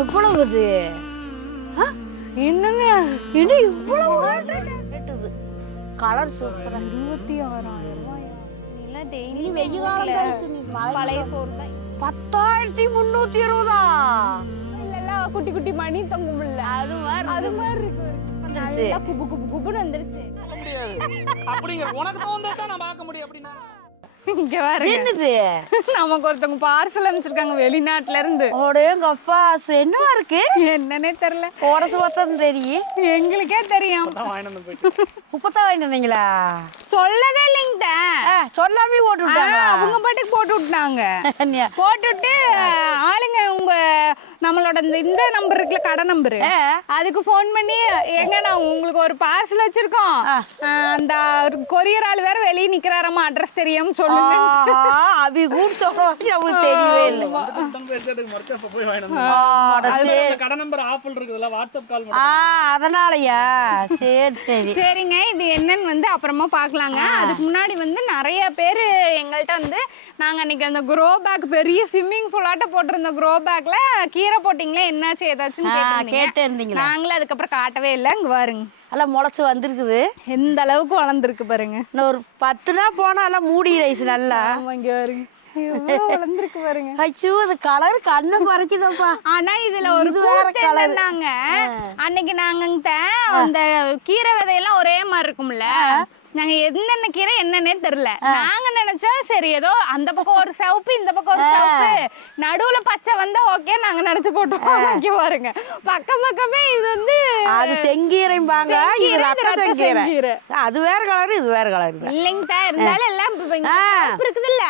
எவ்வளவு இது? என்னங்க இது இவ்வளவு ரேட்டுது. கலர் சூப்பரா. 26,000 ரூபாயா? நீலாம் டெய்லி வெயில் காலம் பழைய சோறு தான். 10,320. இல்ல குட்டி குட்டி மணி தொங்கும்ல அது மாதிரி இருக்கு. நல்லா குபு குபு குபுன்னு வந்துருச்சு. அப்படிங்க உனக்கு தோணுதா நான் பார்க்க முடியும் அப்படினா இங்க பாருங்க. என்னது? நமக்கு ஒருத்தவங்க பார்சல் அனுப்பிச்சிருக்காங்க வெளிநாட்டுல இருந்து. ஓடேங்க அப்பா, என்னவா இருக்கு? என்னன்னே தெரியல. போறசு பார்த்தா தெரியும். எங்களுக்கே தெரியும். உப்பத்தான் வாங்கிட்டு வந்தீங்களா? சொல்லவே இல்லைங்க. சொல்லாமே போட்டு விட்டாங்க. அவங்க பாட்டுக்கு போட்டு விட்டாங்க. போட்டுட்டு ஆளுங்க உங்க நம்மளோட இந்த நம்பர் இருக்குல்ல, கடை நம்பரு, அதுக்கு போன் பண்ணி எங்க நான் உங்களுக்கு ஒரு பார்சல் வச்சிருக்கோம், அந்த கொரியர் ஆள் வேற வெளியே நிக்கிறாராமா, அட்ரஸ் தெரியாம சொல்லுங்க. அபி கூட சொல்றவங்க அவங்களுக்கு தெரியவே இல்லை. கடை நம்பர் ஆப்பிள் இருக்குதுல, வாட்ஸ்அப் கால் அதனாலயா? சரி சரி சரிங்க. இது என்னன்னு வந்து அப்புறமா பாக்கலாங்க. அதுக்கு முன்னாடி வந்து நிறைய பேர் எங்கள்கிட்ட வந்து நாங்க அன்னைக்கு அந்த க்ரோ பேக், பெரிய ஸ்விம்மிங் பூலாட்ட போட்டிருந்த க்ரோ பேக்ல கீரை போட்டீங்களே, என்னாச்சு ஏதாச்சும் கேட்டு இருந்தீங்க. நாங்களும் அதுக்கப்புறம் காட்டவே இல்லை. இங்க பாருங்க, எல்லாம் முளைச்சு வந்திருக்குது. எந்த அளவுக்கு வளர்ந்துருக்கு பாருங்க. இன்னும் ஒரு 10 நாள் போனா எல்லாம் மூடி ரைஸ் நல்லா. இங்க பாருங்க வளர்ந்துருக்கு பாருங்க. ஐயோ, அது கலர் கண்ணை பறிக்குதப்பா. ஆனா இதுல ஒரு இருந்தாங்க. அன்னைக்கு நாங்க அந்த கீரை விதையெல்லாம் ஒரே மாதிரி இருக்கும்ல, நாங்க என்னென்ன கீரை என்னன்னே தெரியல. நாங்க நினைச்சா சரி ஏதோ அந்த பக்கம் ஒரு சிவப்பு இந்த பக்கம் ஒரு சிவப்பு நடுவுல பச்சை வந்தா ஓகே நாங்க நினைச்சு போட்டோம். பாருங்க பக்கம் பக்கமே இது வந்து அது செங்கீரைம்பாங்க, இது ரத்த செங்கீரை. அது வேற கலர், இது வேற கலர் இல்லைங்க. இருந்தாலும் எல்லாம் இருக்குது இல்ல,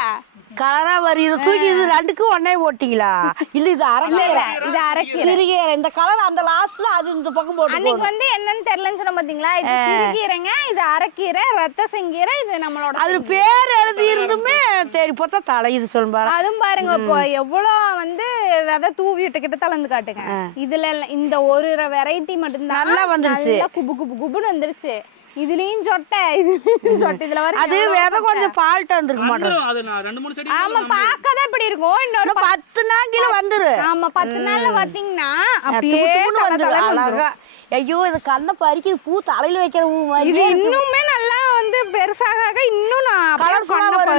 கலரா வருது. தூக்கி இது ரெண்டுக்கும் ஒன்னே போட்டீங்களா? இல்ல இது அரைக்கீரை, இது அரைக்கீரை, சிறுகீரை. இந்த கலர் அந்த லாஸ்ட்ல அது இந்த பக்கம் போட்டு. அன்னைக்கு வந்து என்னன்னு தெரியலன்னு சொன்ன பாத்தீங்களா? இது சிறுகீரைங்க, இது அரைக்கீரை, ரத்த செங்கீரை, இது நம்மளோட. அது பேர் எழுதி இருந்துமே தெரி பார்த்தா தலையுது சொல்லுங்க. அதுவும் பாருங்க இப்போ எவ்வளவு வந்து விதை தூவி கிட்ட தளர்ந்து காட்டுங்க. இதுல இந்த ஒரு வெரைட்டி மட்டும்தான் நல்லா வந்துருச்சு, குபு குபு குபுன்னு வந்துருச்சு. இதுலயும் சொட்டை, இதுலயும் சொட்டை. இதுல வர அது விதை கொஞ்சம் பால்ட் வந்திருக்கு மாட்டோம். அது நான் 2-3 செடி. ஆமா, பார்க்கதான் இப்படி இருக்கும். இன்னொரு 10 நாள்ல வந்துரு. ஆமா, 10 நாள்ல பாத்தீங்கன்னா அப்படியே அழகா. ஐயோ, இது கண்ணை பறிக்குது. பூ தலையில வைக்கிற பூ மாதிரி. இது இன்னுமே நல்லா வந்து பெருசாக இன்னும்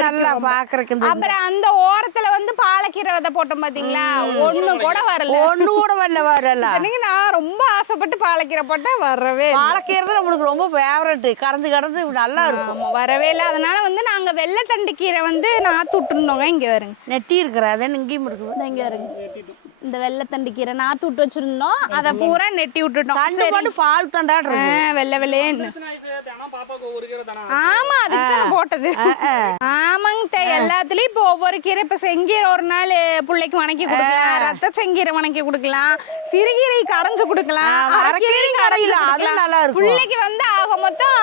நல்லா பாக்குறதுக்கு. அப்புறம் அந்த ஓரத்துல வந்து பாலக்கீரை விதை போட்டோம் பாத்தீங்களா, ஒண்ணு கூட வரல. நான் ரொம்ப ஆசைப்பட்டு பாலக்கீரை போட்டேன், வரவே. பாலக்கீரை தான் நம்மளுக்கு ரொம்ப ஃபேவரட். கடந்து நல்லா இருக்கும். வரவே இல்லை. அதனால வந்து நாங்க வெள்ளைத்தண்டு கீரை வந்து நாத்து விட்டுருந்தோங்க. இங்க வருங்க, நெட்டி இருக்கிற அதே இங்கேயும் இருக்குது. இங்க வருங்க, இந்த வெள்ளைத்தண்டு கீரை நாத்து விட்டு வச்சிருந்தோம், அதை பூரா நெட்டி விட்டுட்டோம். பால் தண்டாடு வெள்ளை வெள்ளையேன்னு. ஆமா, அதுக்கு போட்டது. ஆமாங்க, எல்லாத்துலயும் இப்போ ஒவ்வொரு கீரை. இப்ப செங்கீரை ஒரு நாள் பிள்ளைக்கு வணக்கி கொடுக்கலாம், ரத்த செங்கீரை வணக்கி கொடுக்கலாம், சிறுகீரை கடைஞ்சு கொடுக்கலாம், பிள்ளைக்கு வந்து ஆக மொத்தம்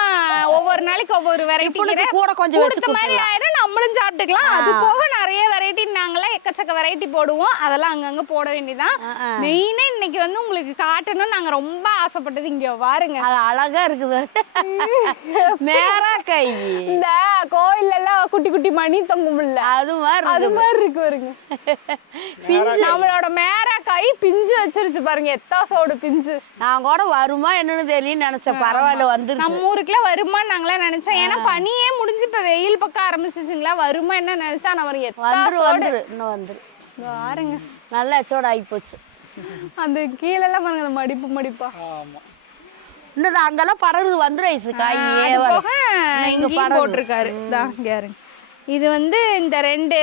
ஒவ்வொரு நாளைக்கு ஒவ்வொரு வெரைட்டி கூட கொஞ்சம் கொடுத்த மாதிரி ஆயிரும். நம்மளும் சாப்பிட்டுக்கலாம். அது போக நிறைய வெரைட்டி நாங்களாம் எக்கச்சக்க வெரைட்டி போடுவோம். அதெல்லாம் அங்கங்க போட வேண்டியதான். மெயினா இன்னைக்கு வந்து உங்களுக்கு காட்டணும் நாங்க ரொம்ப ஆசைப்பட்டது. இங்க பாருங்க, அது அழகா இருக்குது. மேராக்காய் இந்த கோயில்ல எல்லாம் குட்டி குட்டி மணி தொங்கும்ல, அது மாதிரி இருக்கு பாருங்க. நம்மளோட மேராக்காய் பிஞ்சு வச்சிருச்சு பாருங்க, எத்தாசோட பிஞ்சு. நான் கூட வருமா என்னன்னு தெரியல நினைச்சேன். பரவாயில்ல, வந்து நம்ம ஊருக்குள்ள வருமா நாங்களா நினைச்சோம். ஏன்னா பனியே முடிஞ்சு இப்ப வெயில் பக்கம் ஆரம்பிச்சிச்சுங்களா, வருமா என்ன நினைச்சா நான் வந்துரு இன்னும் வந்துரு பாருங்க. நல்லா எச்சோட ஆகி போச்சு. அந்த கீழே எல்லாம் பாருங்க, அந்த மடிப்பு மடிப்பா. இன்னும் அங்கெல்லாம் படருது வந்து ரைஸ் காய் போட்டிருக்காரு. இது வந்து இந்த 2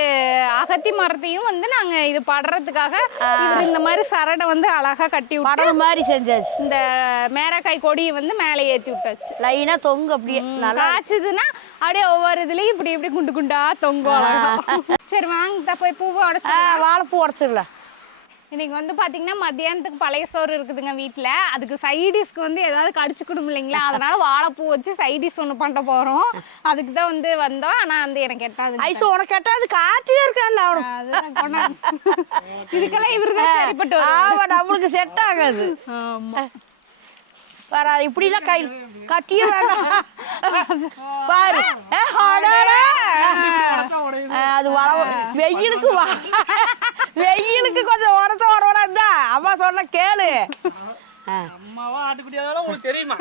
அகத்தி மரத்தையும் வந்து நாங்க இது படுறதுக்காக இவர் இந்த மாதிரி சரடை வந்து அழகா கட்டி விட்டு மாதிரி செஞ்சாச்சு. இந்த மேரக்காய் கொடியை வந்து மேலே ஏத்தி விட்டாச்சு. லைனா தொங்கு அப்படியே காய்ச்சதுன்னா அப்படியே ஒவ்வொரு இதுலயும் இப்படி இப்படி குண்டு குண்டா தொங்கும் அழகா. சரி வாங்க போய் பூவை உடைச்சு வாழைப்பூ உடைச்சிடலாம். இன்னைக்கு வந்து பாத்தீங்கன்னா மத்தியானத்துக்கு பழைய சோறு இருக்குதுங்க வீட்டுல. அதுக்கு சைடிஸ்க்கு வந்து ஏதாவது கடிச்சுக்கணும் இல்லைங்களா, அதனால வாழைப்பூ வச்சு சைடிஸ் ஒண்ணு பண்ண போறோம். அதுக்கு தான் வந்து வந்தோம். ஆனா வந்து எனக்கு எட்டாது. ஐசோ உனக்கு எட்டாது கார்த்திகா இருக்கான்ல, இதுக்கெல்லாம் இவருதான் சரிப்பட்டு வரும். நம்மளுக்கு செட் ஆகாது. ஆமா, வராது இப்படிலாம் கை கட்டிய பாரு. அது வெயிலுக்கு வெயிலுக்கு கொஞ்சம் உடத்த உடனா இருந்தா அம்மா சொன்ன கேளு. அம்மாவா ஆட்டுக்குட்டியாதான் உங்களுக்கு தெரியுமா?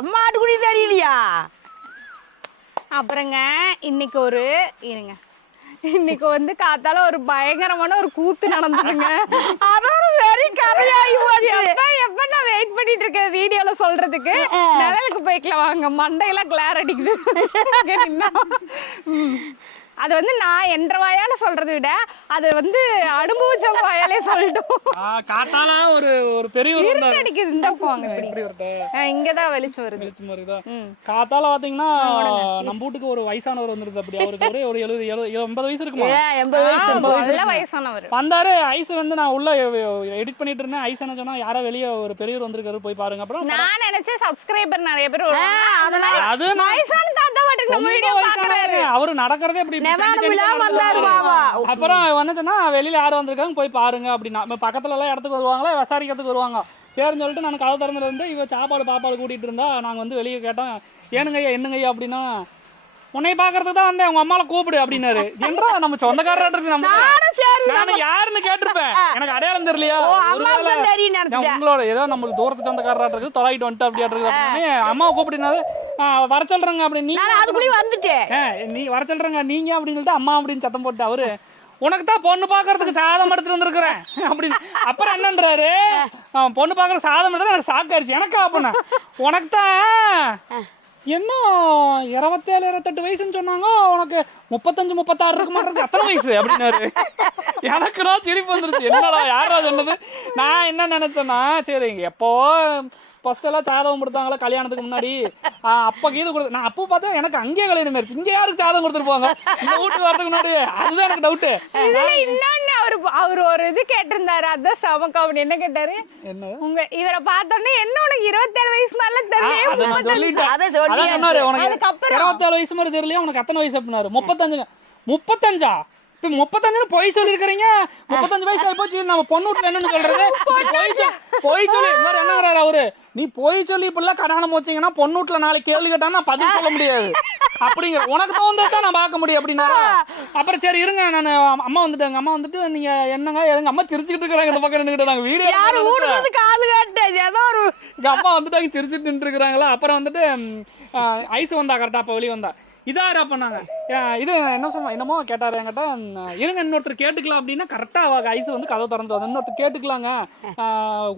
அம்மா ஆட்டுக்குடி தெரியலையா? அப்புறங்க இன்னைக்கு வந்து காத்தால ஒரு பயங்கரமான ஒரு கூத்து நடந்துருங்க. அதோட வெறி கதையாகி போச்சு. எப்ப நான் வெயிட் பண்ணிட்டு இருக்கேன் வீடியோல சொல்றதுக்கு. நிழலுக்கு போய்க்கலாம் வாங்க, மண்டையெல்லாம் கிளார் அடிக்குது. அது வந்து நான் என்ற வாயால சொல்றதை விட அது வந்து அனுபவிச்ச வாயாலே சொல்லட்டும். காத்தால ஒரு ஒரு பெரிய அடிக்குது. இந்த போவாங்க இங்கதான் வெளிச்சம் வருது. வெளிச்சம் வருதா? காத்தால பாத்தீங்கன்னா நம்ம வீட்டுக்கு ஒரு வயசானவர் வந்துருது. அப்படி அவருக்கு ஒரு 80 வயசு இருக்குமா? 80 வயசானவர் வந்தாரு. ஐஸ் வந்து நான் உள்ள எடிட் பண்ணிட்டு இருந்தேன். ஐஸ் என்ன சொன்னா, யாரோ வெளியே ஒரு பெரியவர் வந்திருக்காரு, போய் பாருங்க. அப்புறம் நான் நினைச்சேன் சப்ஸ்கிரைபர் நிறைய பேர் வருவாங்க. அது வயசான தாத்தா பாட்டுக்கு நம்ம வீடியோ பாக்குறாரு. அவரு நடக்கிறதே அப்படி. அப்புறம் என்ன சொன்னா, வெளியில யாரும் வந்திருக்காங்க போய் பாருங்க அப்படின்னா. பக்கத்துல எல்லாம் இடத்துக்கு வருவாங்களா, விசாரிக்கிறதுக்கு வருவாங்க. சரின்னு சொல்லிட்டு நான் கதை திறந்துட்டு வந்து இவ சாப்பாடு கூட்டிட்டு இருந்தா. நாங்க வந்து வெளியே கேட்டோம், ஏனுங்கய்யா என்னங்கய்யா அப்படின்னா, உன்னை பாக்குறதுக்கு தான் வந்தேன், உங்க அம்மால கூப்பிடு அப்படின்னாரு. என்றா நம்ம சொந்தக்காரரா இருக்கு. நான் யாருன்னு கேட்டிருப்பேன், எனக்கு அடையாளம் தெரியலையா, உங்களோட ஏதோ நம்மளுக்கு தூரத்து சொந்தக்காரரா இருக்கு, தொலைட்டு வந்துட்டு அப்படியா இருக்கு. அம்மாவை கூப்பிடுனாரு. வர சொல்றேங்க அப்படின்னு வந்துட்டேன். நீ வர சொல்றேங்க நீங்க அப்படின்னு சொல்லிட்டு அம்மா அப்படின்னு சத்தம் போட்டு அவரு, உனக்கு தான் பொண்ணு பாக்குறதுக்கு சாதம் எடுத்துட்டு வந்திருக்கிறேன் அப்படின்னு. அப்புறம் என்னன்றாரு, பொண்ணு பாக்குற சாதம் எடுத்து எனக்கு சாக்காயிருச்சு. எனக்கா அப்படின்னா, உனக்கு தான் இன்னும் 27 28 வயசுன்னு சொன்னாங்க, உனக்கு 35 36 இருக்க மாட்டேங்குது, எத்தனை வயசு அப்படின்னாரு. எனக்கு நான் சிரிப்பு வந்துருச்சு. என்னடா யாரா சொன்னது? நான் என்ன நினைச்சேன்னா, சரி எப்போ ஃபர்ஸ்ட் எல்லாம் சாதகம் கொடுத்தாங்களா கல்யாணத்துக்கு முன்னாடி, அப்ப கீது கொடுத்து நான் அப்போ பார்த்தா எனக்கு அங்கேயே கல்யாணம் ஆயிடுச்சு. இங்க யாருக்கு சாதகம் கொடுத்துருப்பாங்க இந்த வீட்டுக்கு வரதுக்கு முன்னாடி? அதுதான் எனக்கு டவுட்டு. இன்னொன்னு அவர் ஒரு இது கேட்டிருந்தாரு, அதான் சமக்கா அப்படின்னு. என்ன கேட்டாரு, என்ன இவரை பார்த்தோன்னே என்ன உனக்கு 27 வயசு மாதிரிலாம் தெரியல. உனக்கு 27 வயசு மாதிரி தெரியலையா, உனக்கு எத்தனை வயசு அப்படின்னாரு. 35. 35 35 போய் சொல்லிருக்கீங்க. 35 வயசு ஆகி போச்சு. நம்ம பொண்ணு வீட்டுல என்னன்னு சொல்றது? போய் சொல்லி என்ன அவரு, நீ போய் சொல்லி இப்படிலாம் கல்யாணம் வச்சீங்கன்னா பொண்ணு வீட்டுல நாளைக்கு கேள்வி கேட்டான்னா பதில் சொல்ல முடியாது அப்படிங்கிற. உனக்கு தோன்றதான் நான் பார்க்க முடியும் அப்படின்னா. அப்புறம் சரி இருங்க, நான் அம்மா வந்துட்டாங்க. அம்மா வந்துட்டு நீங்க என்னங்க எங்க அம்மா சிரிச்சுக்கிட்டு இருக்கிறாங்க. இந்த பக்கம் நின்றுட்டு நாங்க வீடியோ எங்க அம்மா வந்துட்டாங்க சிரிச்சுட்டு நின்று இருக்கிறாங்களா. அப்புறம் வந்துட்டு ஐஸ் வந்தா கரெக்டா. அப்ப வெளியே வந்தா இதாரு பண்ணாங்க. இது என்ன சொன்னா, என்னமோ கேட்டாரு என்கிட்ட, இருங்க இன்னொருத்தர் கேட்டுக்கலாம் அப்படின்னா. கரெக்டாக அவள் ஐஸ் வந்து கதை திறந்து வந்து இன்னொருத்தர் கேட்டுக்கலாங்க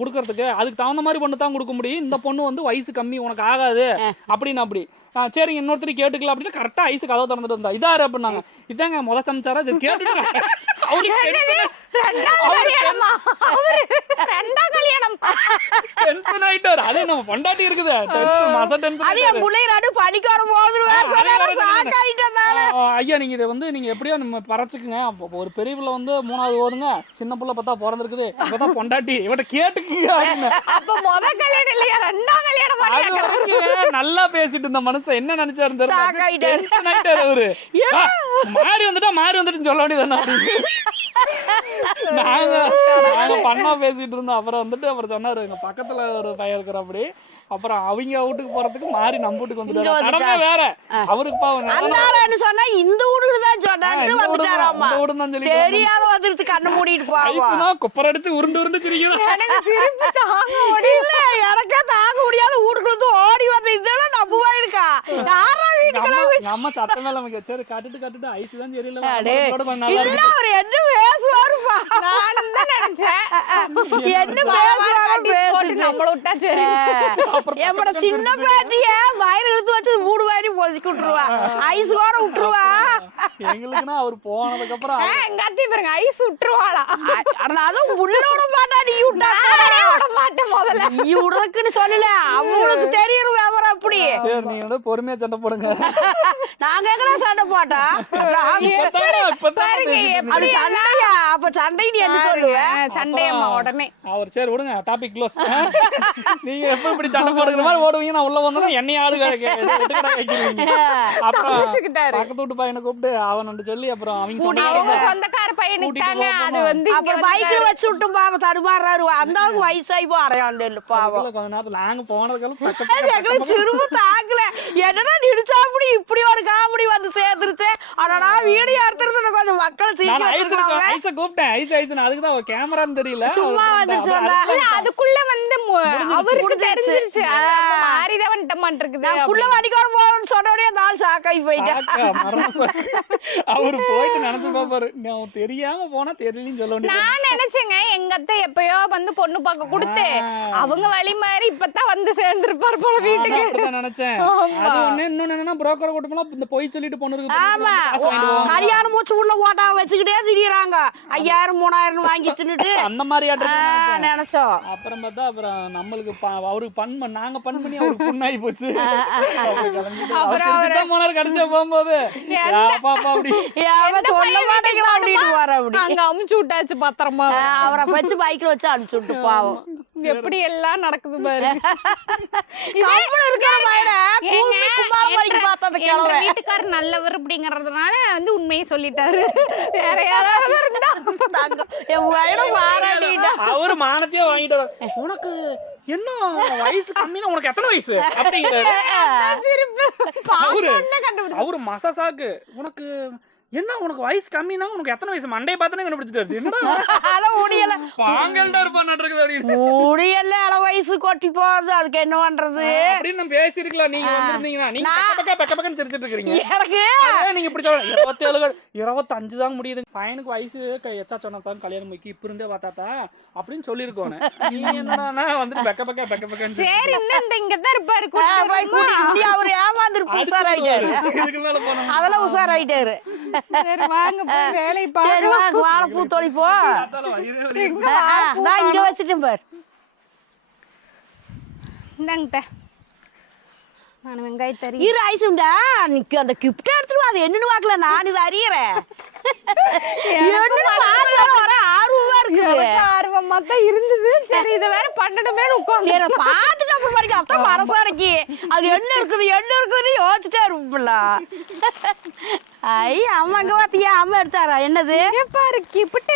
கொடுக்கறதுக்கு, அதுக்கு தகுந்த மாதிரி பொண்ணு தான் கொடுக்க முடியும். இந்த பொண்ணு வந்து வயசு கம்மி, உனக்கு ஆகாது அப்படின்னு. அப்படி சரிங்க இன்னொருத்தர் கேட்டுக்கலாம் அப்படின்னு கரெக்டாக ஐஸு கதை திறந்துட்டு இருந்தா. இதாரு அப்படின்னாங்க. இதாங்க முத சமைச்சாரா, இது கேட்டுட்டு அதே நம்ம பொண்டாட்டி இருக்குது. ஐயா நீங்க இதை வந்து நீங்க எப்படியோ நம்ம பறச்சுக்குங்க. ஒரு பெரிய பிள்ளை வந்து 3வது ஓதுங்க, சின்ன பிள்ளை பார்த்தா பிறந்திருக்குது, இப்பதான் பொண்டாட்டி இவட்ட கேட்டுக்குங்க. நல்லா பேசிட்டு இருந்த மனுஷன் என்ன நினைச்சாரு அவரு, மாறி வந்துட்டு சொல்ல வேண்டியதானே அப்படின்னு. நாங்க பண்ணா பேசிட்டு இருந்தோம். அப்புறம் வந்துட்டு அப்புறம் சொன்னாரு, எங்க பக்கத்துல ஒரு பையன் இருக்கிற அப்படி. அப்புறம் அவங்க வீட்டுக்கு போறதுக்கு மாறி நம்ம வீட்டுக்கு வந்துட்டாரு. வேற அவருக்கு பாவம் சொன்னா இந்த வீடுதான் தெரியாத வந்துருச்சு. கண்ணு மூடிட்டு போவா குப்பரடிச்சு உருண்டு சிரிக்கிறான். எனக்கே தாங்க முடியாத வீட்டுக்கு வந்து ஓடி வந்து இதெல்லாம் நம்ம போயிருக்கா யாரா வீட்டுக்கு நம்ம சத்த மேல நமக்கு சரி கட்டுட்டு ஐஸ் தான் தெரியல. அவர் என்ன பேசுவாருப்பா, நானும் தான் நினைச்சேன். என்ன பேசுவாரு நம்மள விட்டா சரி. என்னோட சின்ன பேத்திய வயிறு இழுத்து வச்சு 3 வாரி பொசிக்கி விட்டுருவா, ஐஸ் கூட விட்டுருவா. எங்களுக்குன்னா அவர் போனதுக்கு அப்புறம் எங்க அத்தி பாருங்க ஐஸ் விட்டுருவாளா. அதுவும் உள்ள விட மாட்டா, நீ விட மாட்டேன். முதல்ல நீ விடுறதுக்குன்னு சொல்லல, அவங்களுக்கு தெரியணும் விவரம் அப்படி. சரி நீங்க பொறுமையா சண்டை போடுங்க. நாங்க எங்கடா சண்டை போட்டா அது சண்டையா? அப்ப சண்டை நீ என்ன சொல்லுவேன்? சண்டையம்மா உடனே அவர் சரி விடுங்க, டாபிக் க்ளோஸ். நீங்க எப்ப இப்படி சண்டை போடுற மாதிரி ஓடுவீங்க, நான் உள்ள வந்தா என்னைய ஆளு வைக்கிறீங்க. அப்புறம் பக்கத்து வீட்டு பையனை கூப்பிட்டு அவன் சொல்லி அப்புறம் அவங்க சொந்தக்கார பையனுக்காங்க. அது வந்து அப்புறம் பைக்ல வச்சு விட்டு பாவம் தடுமாறாரு. அந்த அளவுக்கு வயசாகி அடையாண்டு இல்ல பாவம். கொஞ்ச நேரத்துல நாங்க போனதுக்கெல்லாம் திரும்ப தாக்கல. என்னடா நிடிச்சா அப்படி இப்படி ஒரு காமெடி வந்து சேர்ந்துருச்சு. ஆனா வீடியோ எடுத்துருந்து கொஞ்சம் மக்கள் ஐஸை கூப்பிட்டேன். ஐஸ் அதுக்குதான் கேமரா கேமரான்னு தெரியல. சும்மா வந்துச்சு வந்தா. அதுக்குள்ள வந்து அவருக்கு தெரிஞ்சிருச்சு மாறிதான் வந்துட்டமான் இருக்குது. புள்ள வடிக்கோட போறோம்னு சொன்ன உடனே நாள் சாக்காய் போயிட்டேன். அவரு போயிட்டு நினைச்சு பாப்பாரு, நான் தெரியாம போனா தெரியலன்னு சொல்ல வேண்டியது. நான் நினைச்சேங்க எங்க அத்தை எப்பயோ வந்து பொண்ணு பார்க்க கொடுத்து அவங்க வழி மாதிரி இப்பதான் வந்து சேர்ந்துருப்பாரு போல வீட்டுக்கு. அப்படிதான் நினைச்சேன். அது இன்னொன்னு என்னன்னா புரோக்கர் கூட்டமெல்லாம் இந்த பொய் சொல்லிட்டு பொண்ணு ஆமா கல்யாணம் மூச்சு உள்ள ஓட்டா வச்சுக்கிட்டே திடீராங்க 5000 3000 வாங்கி தின்னுட்டு அந்த மாதிரி நினைச்சோம். அப்புறம் பார்த்தா அப்புறம் நம்மளுக்கு அவருக்கு நாங்க பண்ணி அவருக்கு புண்ணாகி போச்சு. அப்புறம் போனார் கடைசியா போகும்போது பாப்பா அப்படி சொல்ல மாட்டேங்களா அப்படின்னு வர அப்படி அங்க அமுச்சு விட்டாச்சு பத்திரமா. அவரை வச்சு பைக்ல வச்சு அனுப்பிச்சு விட்டு பாவம். எப்படி எல்லாம் நடக்குது பாரு. வீட்டுக்காரர் நல்லவர் அப்படிங்கறதுனால வந்து உண்மையை சொல்லிட்டாரு. வேற யாராவது இருந்தா அவரு மானத்தையே வாங்கிட்டு உனக்கு என்ன வயசு கம்மினா உனக்கு எத்தனை வயசு அப்படிங்கிறாரு. அவரு மசாசாக்கு உனக்கு என்ன உனக்கு வயசு கம்மினா உனக்கு எத்தனை வயசு மண்டையை பார்த்தனே கண்டுபிடிச்சிட்டாரு. என்னடா முடியல பாங்கல்டா இருப்பான் நடக்குது அப்படின்னு முடியல அள வயசு கொட்டி போகுது அதுக்கு என்ன பண்றது அப்படின்னு நம்ம பேசிருக்கலாம். நீங்க வந்திருந்தீங்கன்னா நீங்க பக்கன்னு சிரிச்சிட்டு இருக்கீங்க. எனக்கு நீங்க இப்படி 27 25 தான் முடியுது. பையனுக்கு வயசு எச்சா சொன்னதான் கல்யாணம் வைக்கி இப்ப இருந்தே பார்த்தாத்தா அப்படின்னு சொல்லிருக்கோன்னு நீ என்னன்னா வந்து பக்கன்னு சரி இன்னும் இங்கதான் இருப்பாரு. அவரு ஏமாந்துருப்பு உஷாராயிட்டாரு. இதுக்கு மேல போனோம் அதெல்லாம் உஷாராயிட்டாரு. வாங்க போய் வேலையை பாருங்க. வாழைப்பூ தொலைப்போ இங்க வச்சுட்டேன் பாரு. இந்தாங்கிட்ட நான் வெங்காயத்தறி இரு ஐசுந்தா நிக்கு அந்த கிஃப்ட் எடுத்துட்டு அது என்னன்னு பார்க்கல நான் இது அறியறேன். ஆர்வமா இருக்குது. ஆர்வமா தான் இருந்தது. சரி இதை வேற பண்ணணுமே உட்காந்து சரி பார்த்துட்டு அப்புறம் வரைக்கும் அதான் மனசாரைக்கு அது என்ன இருக்குதுன்னு யோசிச்சுட்டே இருப்பல. ஐ அம்மா அங்க பாத்தியா அம்மா எடுத்தாரா என்னது பாரு கிஃப்ட்.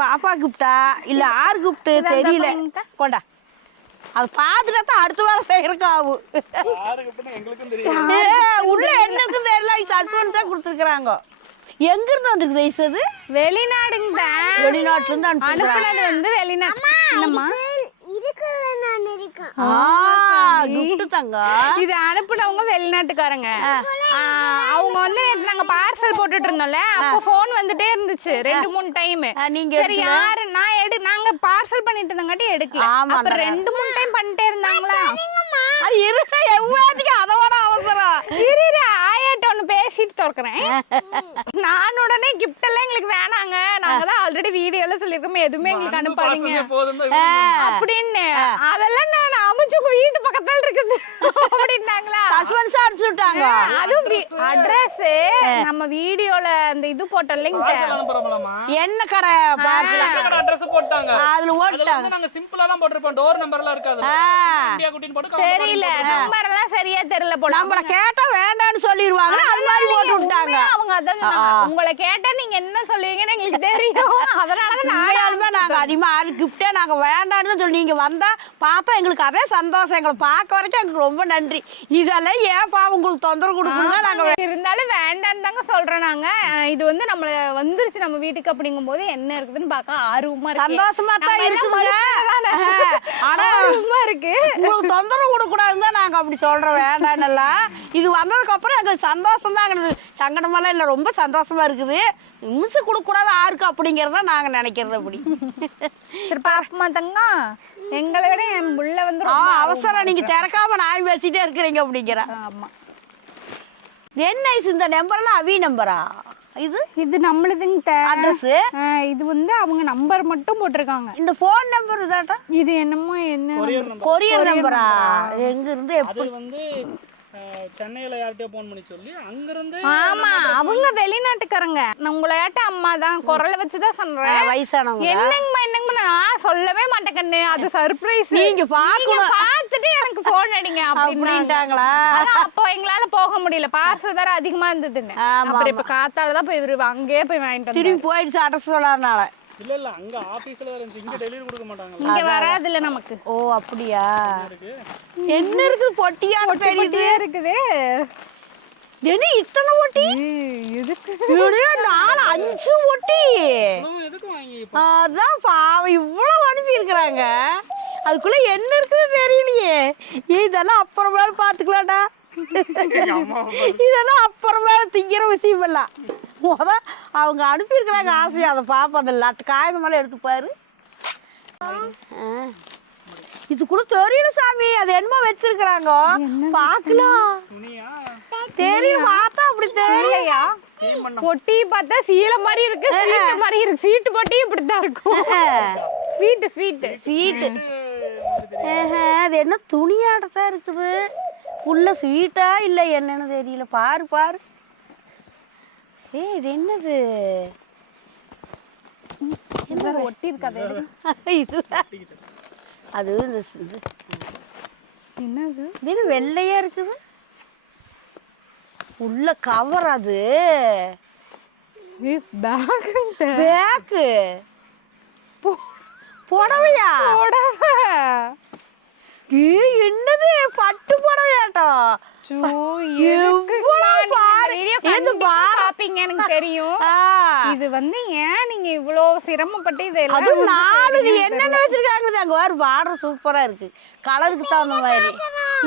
பாப்பா கிஃப்டா இல்ல ஆறு கிஃப்ட் தெரியல. கொண்டா அது பாத்துட்டா அடுத்த வேலை செய்யறதுக்கு ஆகும். உள்ள என்ன இருக்குன்னு தெரியல. சஸ்பென்ஸ் தான் கொடுத்துருக்காங்க. எங்க இருந்து வந்திருக்கு ஐசது? வெளிநாடுங்க. வெளிநாட்டுல இருந்து அனுப்புனது வந்து வெளிநாட்டு. என்னம்மா இது அனுப்புனவங்க வெளிநாட்டுக்காரங்க. அவங்க வந்து நாங்க பார்சல் போட்டுட்டு இருந்தோம்ல அப்ப போன் வந்துட்டே இருந்துச்சு 2-3 டைம். சரி யாரு நாங்க பார்சல் பண்ணிட்டு இருந்தங்காட்டி எடுக்கல. அப்ப 2-3 டைம் பண்ணிட்டே இருந்தாங்களா. அது இருக்க எவ்வளவுக்கு அதோட அவசரம். இரு ஆயாட்ட ஒண்ணு பேசிட்டு தோற்கிறேன். நான் உடனே கிஃப்ட் எல்லாம் எங்களுக்கு வேணாங்க நாங்க தான் ஆல்ரெடி வீடியோல சொல்லிருக்கோம் எதுவுமே எங்களுக்கு அனுப்பாதீங்க அப்படின்னு. அதெல்லாம் நான் அமைச்சு வீட்டு பக்கத்துல இருக்குது அப்படின்னாங்களா. சஸ்பென்ஸா அனுப்பிச்சு விட்டாங்க. அதுவும் அட்ரஸ் நம்ம வீடியோல அந்த இது போட்டோம்ல என்ன கடை அட்ரஸ் போட்டாங்க. அதுல ஓட்டாங்க. நாங்க சிம்பிளா தான் போட்டுருப்போம். டோர் நம்பர்லாம் இருக்காது. இந்தியா குட்டின் போட்டு தெரியல நம்பர் எல்லாம் சரியா தெரியல போல. நம்மள கேட்டா வேண்டாம்னு சொல்லிடுவாங்க. அது மாதிரி போட்டு விட்டாங்க. அவங்க அதான் சொன்னாங்க உங்களை கேட்டா நீங்க என்ன சொல்லுவீங்கன்னு எங்களுக்கு தெரியும். அதனாலதான் நாங்க அதிகமா கிஃப்டே நாங்க வேண்டாம்னு சொல்லி நீங்க வந்தா பார்த்தா எங்களுக்கு அதே சந்தோஷம். எங்களை பார்க்க வரைக்கும் எங்களுக்கு ரொம்ப நன்றி. இதெல்லாம் ஏன்ப்பா உங்களுக்கு தொந்தரவு கொடுக்கணுங்க. நாங்க இருந்தாலும் வேண்டான்னு தாங்க சொல்றோம். நாங்க இது வந்து நம்மள வந்துருச்சு நம்ம வீட்டுக்கு அப்படிங்கும் போது என்ன இருக்குதுன்னு பார்க்க ஆர்வமா இருக்கு. சந்தோஷமா தான் இருக்குதுங்க. ஆனா ஆர்வமா இருக்கு. உங்களுக்கு தொந்தரவு கொடுக்கூடாதுன்னு தான் நாங்க அப்படி சொல்றோம். வேண்டாம்லாம் இது வந்ததுக்கு அப்புறம் எங்களுக்கு சந்தோஷம் தான். எங்களுக்கு சங்கடமெல்லாம் இல்லை. ரொம்ப சந்தோஷமா இருக்குது. மிஸ் கொடுக்க கூடாது ஆருக்கு அப்படிங்கறத நாங்க நினைக்கிறது. அப்படி சரி பாப்பமா தங்கம் எங்களை விட என் புள்ள வந்து அவசரம் நீங்க திறக்காம நான் பேசிட்டே இருக்கிறீங்க அப்படிங்கிற. ஆமா என்ன இந்த நம்பர் எல்லாம் அவி நம்பரா? இது நம்மளுதுங்க அட்ரஸ். இது வந்து அவங்க நம்பர் மட்டும் போட்டிருக்காங்க. இந்த போன் நம்பர் இதாட்டா? இது என்னமோ என்ன கொரியர் நம்பரா? எங்க இருந்து அது வந்து சென்னையில யார்கிட்டயோ போன் பண்ணி சொல்லி அங்க இருந்து. ஆமா அவங்க வெளிநாட்டுக்காரங்க. உங்களையாட்ட அம்மா தான் குரலை வச்சுதான் சொல்றேன். வயசானவங்க என்னங்கம்மா நான் சொல்லவே மாட்டேன் கண்ணு. அது சர்ப்ரைஸ். நீங்க பார்த்துட்டு எனக்கு போன் அடிங்க அப்படின்ட்டாங்களா. அப்போ எங்களால போக முடியல. பார்சல் வேற அதிகமா இருந்ததுன்னு. அப்புறம் இப்ப காத்தாலதான் போய் அங்கேயே போய் வாங்கிட்டு திரும்பி போயிடுச்சு அட்ரஸ் சொல்லாதனால. இல்ல அங்க ஆபீஸ்ல இருந்துச்சு. இங்க டெலிவரி கொடுக்க மாட்டாங்க. இங்க வராது இல்ல நமக்கு. ஓ அப்படியா? என்ன இருக்கு பொட்டியா? பெரியதே இருக்குது. என்ன இத்தனை ஒட்டி? எதுக்கு 4 5 ஒட்டி. எதுக்கு வாங்கி அதான் பாவம் இவ்வளவு அனுப்பி இருக்கிறாங்க. அதுக்குள்ள என்ன இருக்குன்னு தெரியலையே. இதெல்லாம் அப்புறமேல பாத்துக்கலாம்டா. இதெல்லாம் அப்புறமேல திங்கிற விஷயம் எல்லாம். முத அவங்க அனுப்பியிருக்கிறாங்க ஆசையா. அதை பாப்பா அந்த லட்டு காகிதம் மேலே எடுத்து பாரு. இது கூட தெரியல சாமி. அது என்னமோ வச்சிருக்கிறாங்க பாக்கலாம். துணியா தெரியும் பார்த்தா அப்படி தெரியலையா? பொட்டி பார்த்தா சீலை மாதிரி இருக்கு, சீட்டு மாதிரி இருக்கு. சீட்டு பொட்டி இப்படித்தான் இருக்கும். Sweet sweet sweet. அது என்ன துணியாடத்தான் இருக்குது. உள்ள ஸ்வீட்டா இல்ல என்னன்னு தெரியல. பாரு பாரு. இது என்னது? ஒட்டி இருக்காது. இது அது இந்த இது என்னது? இது வெள்ளையா இருக்குது. உள்ள கவர். அது பேக்கு புடவையா? என்னது பட்டு புடவையாட்டம். பாப்பீங்க எனக்கு தெரியும். இது வந்து ஏன் நீங்க இவ்வளவு சிரமப்பட்டு இதெல்லாம் அதுவும் 4 என்னென்ன வச்சிருக்காங்க. அங்க வேற பார்டர் சூப்பரா இருக்கு. கலருக்கு தகுந்த மாதிரி.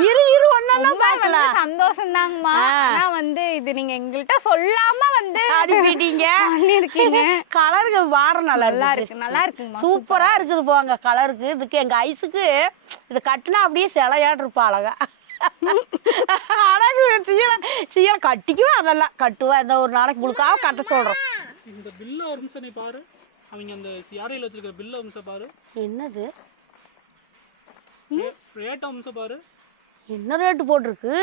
இரு ஒன்னா பார்க்கலாம். சந்தோஷம் தாங்கம்மா. ஆனா வந்து இது நீங்க எங்கள்கிட்ட சொல்லாம வந்து அனுப்பிட்டீங்க. பண்ணிருக்கீங்க. கலருக்கு பார்டர் நல்லா இருக்கு. நல்லா இருக்குங்க. சூப்பரா இருக்குது போங்க கலருக்கு. இதுக்கு எங்க ஐஸுக்கு இது கட்டினா அப்படியே சிலையாட்டு இருப்பா அழகா. அழகு சீலை கட்டிக்குவேன். அதெல்லாம் கட்டுவேன். இந்த ஒரு நாளைக்கு முழுக்காக கட்ட சொல்றோம். இந்த பில்ல ஒரு நிமிஷம் நீ பாரு. அவங்க அந்த யாரையில வச்சிருக்கிற பில்ல ஒரு நிமிஷம் பாரு. என்னது ரேட் ஒரு நிமிஷம் பாரு. என்ன ரேட்டு போட்டிருக்கு?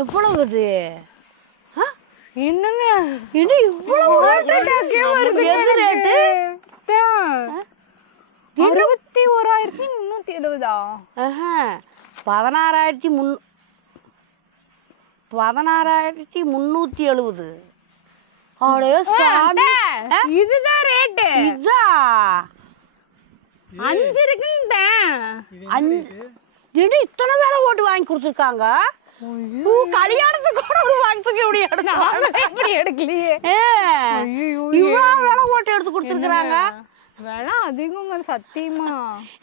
எவ்வளவு இது? என்னங்க இது இவ்வளவு ரேட்டு? எது ரேட்டு? 61,370. 16,370. அடே சாமி. இதுதான் ரேட்டு. இதான் 5 இருக்குங்க. 5 என்ன இத்தனை வேலை ஓட்டு வாங்கி கொடுத்துருக்காங்க. கல்யாணத்துக்கு கூட ஒரு வாங்கத்துக்கு இப்படி எடுக்கலையே. இவ்வளவு வேலை ஓட்டு எடுத்து கொடுத்துருக்காங்க. வேலை அதிகங்க சத்தியமா.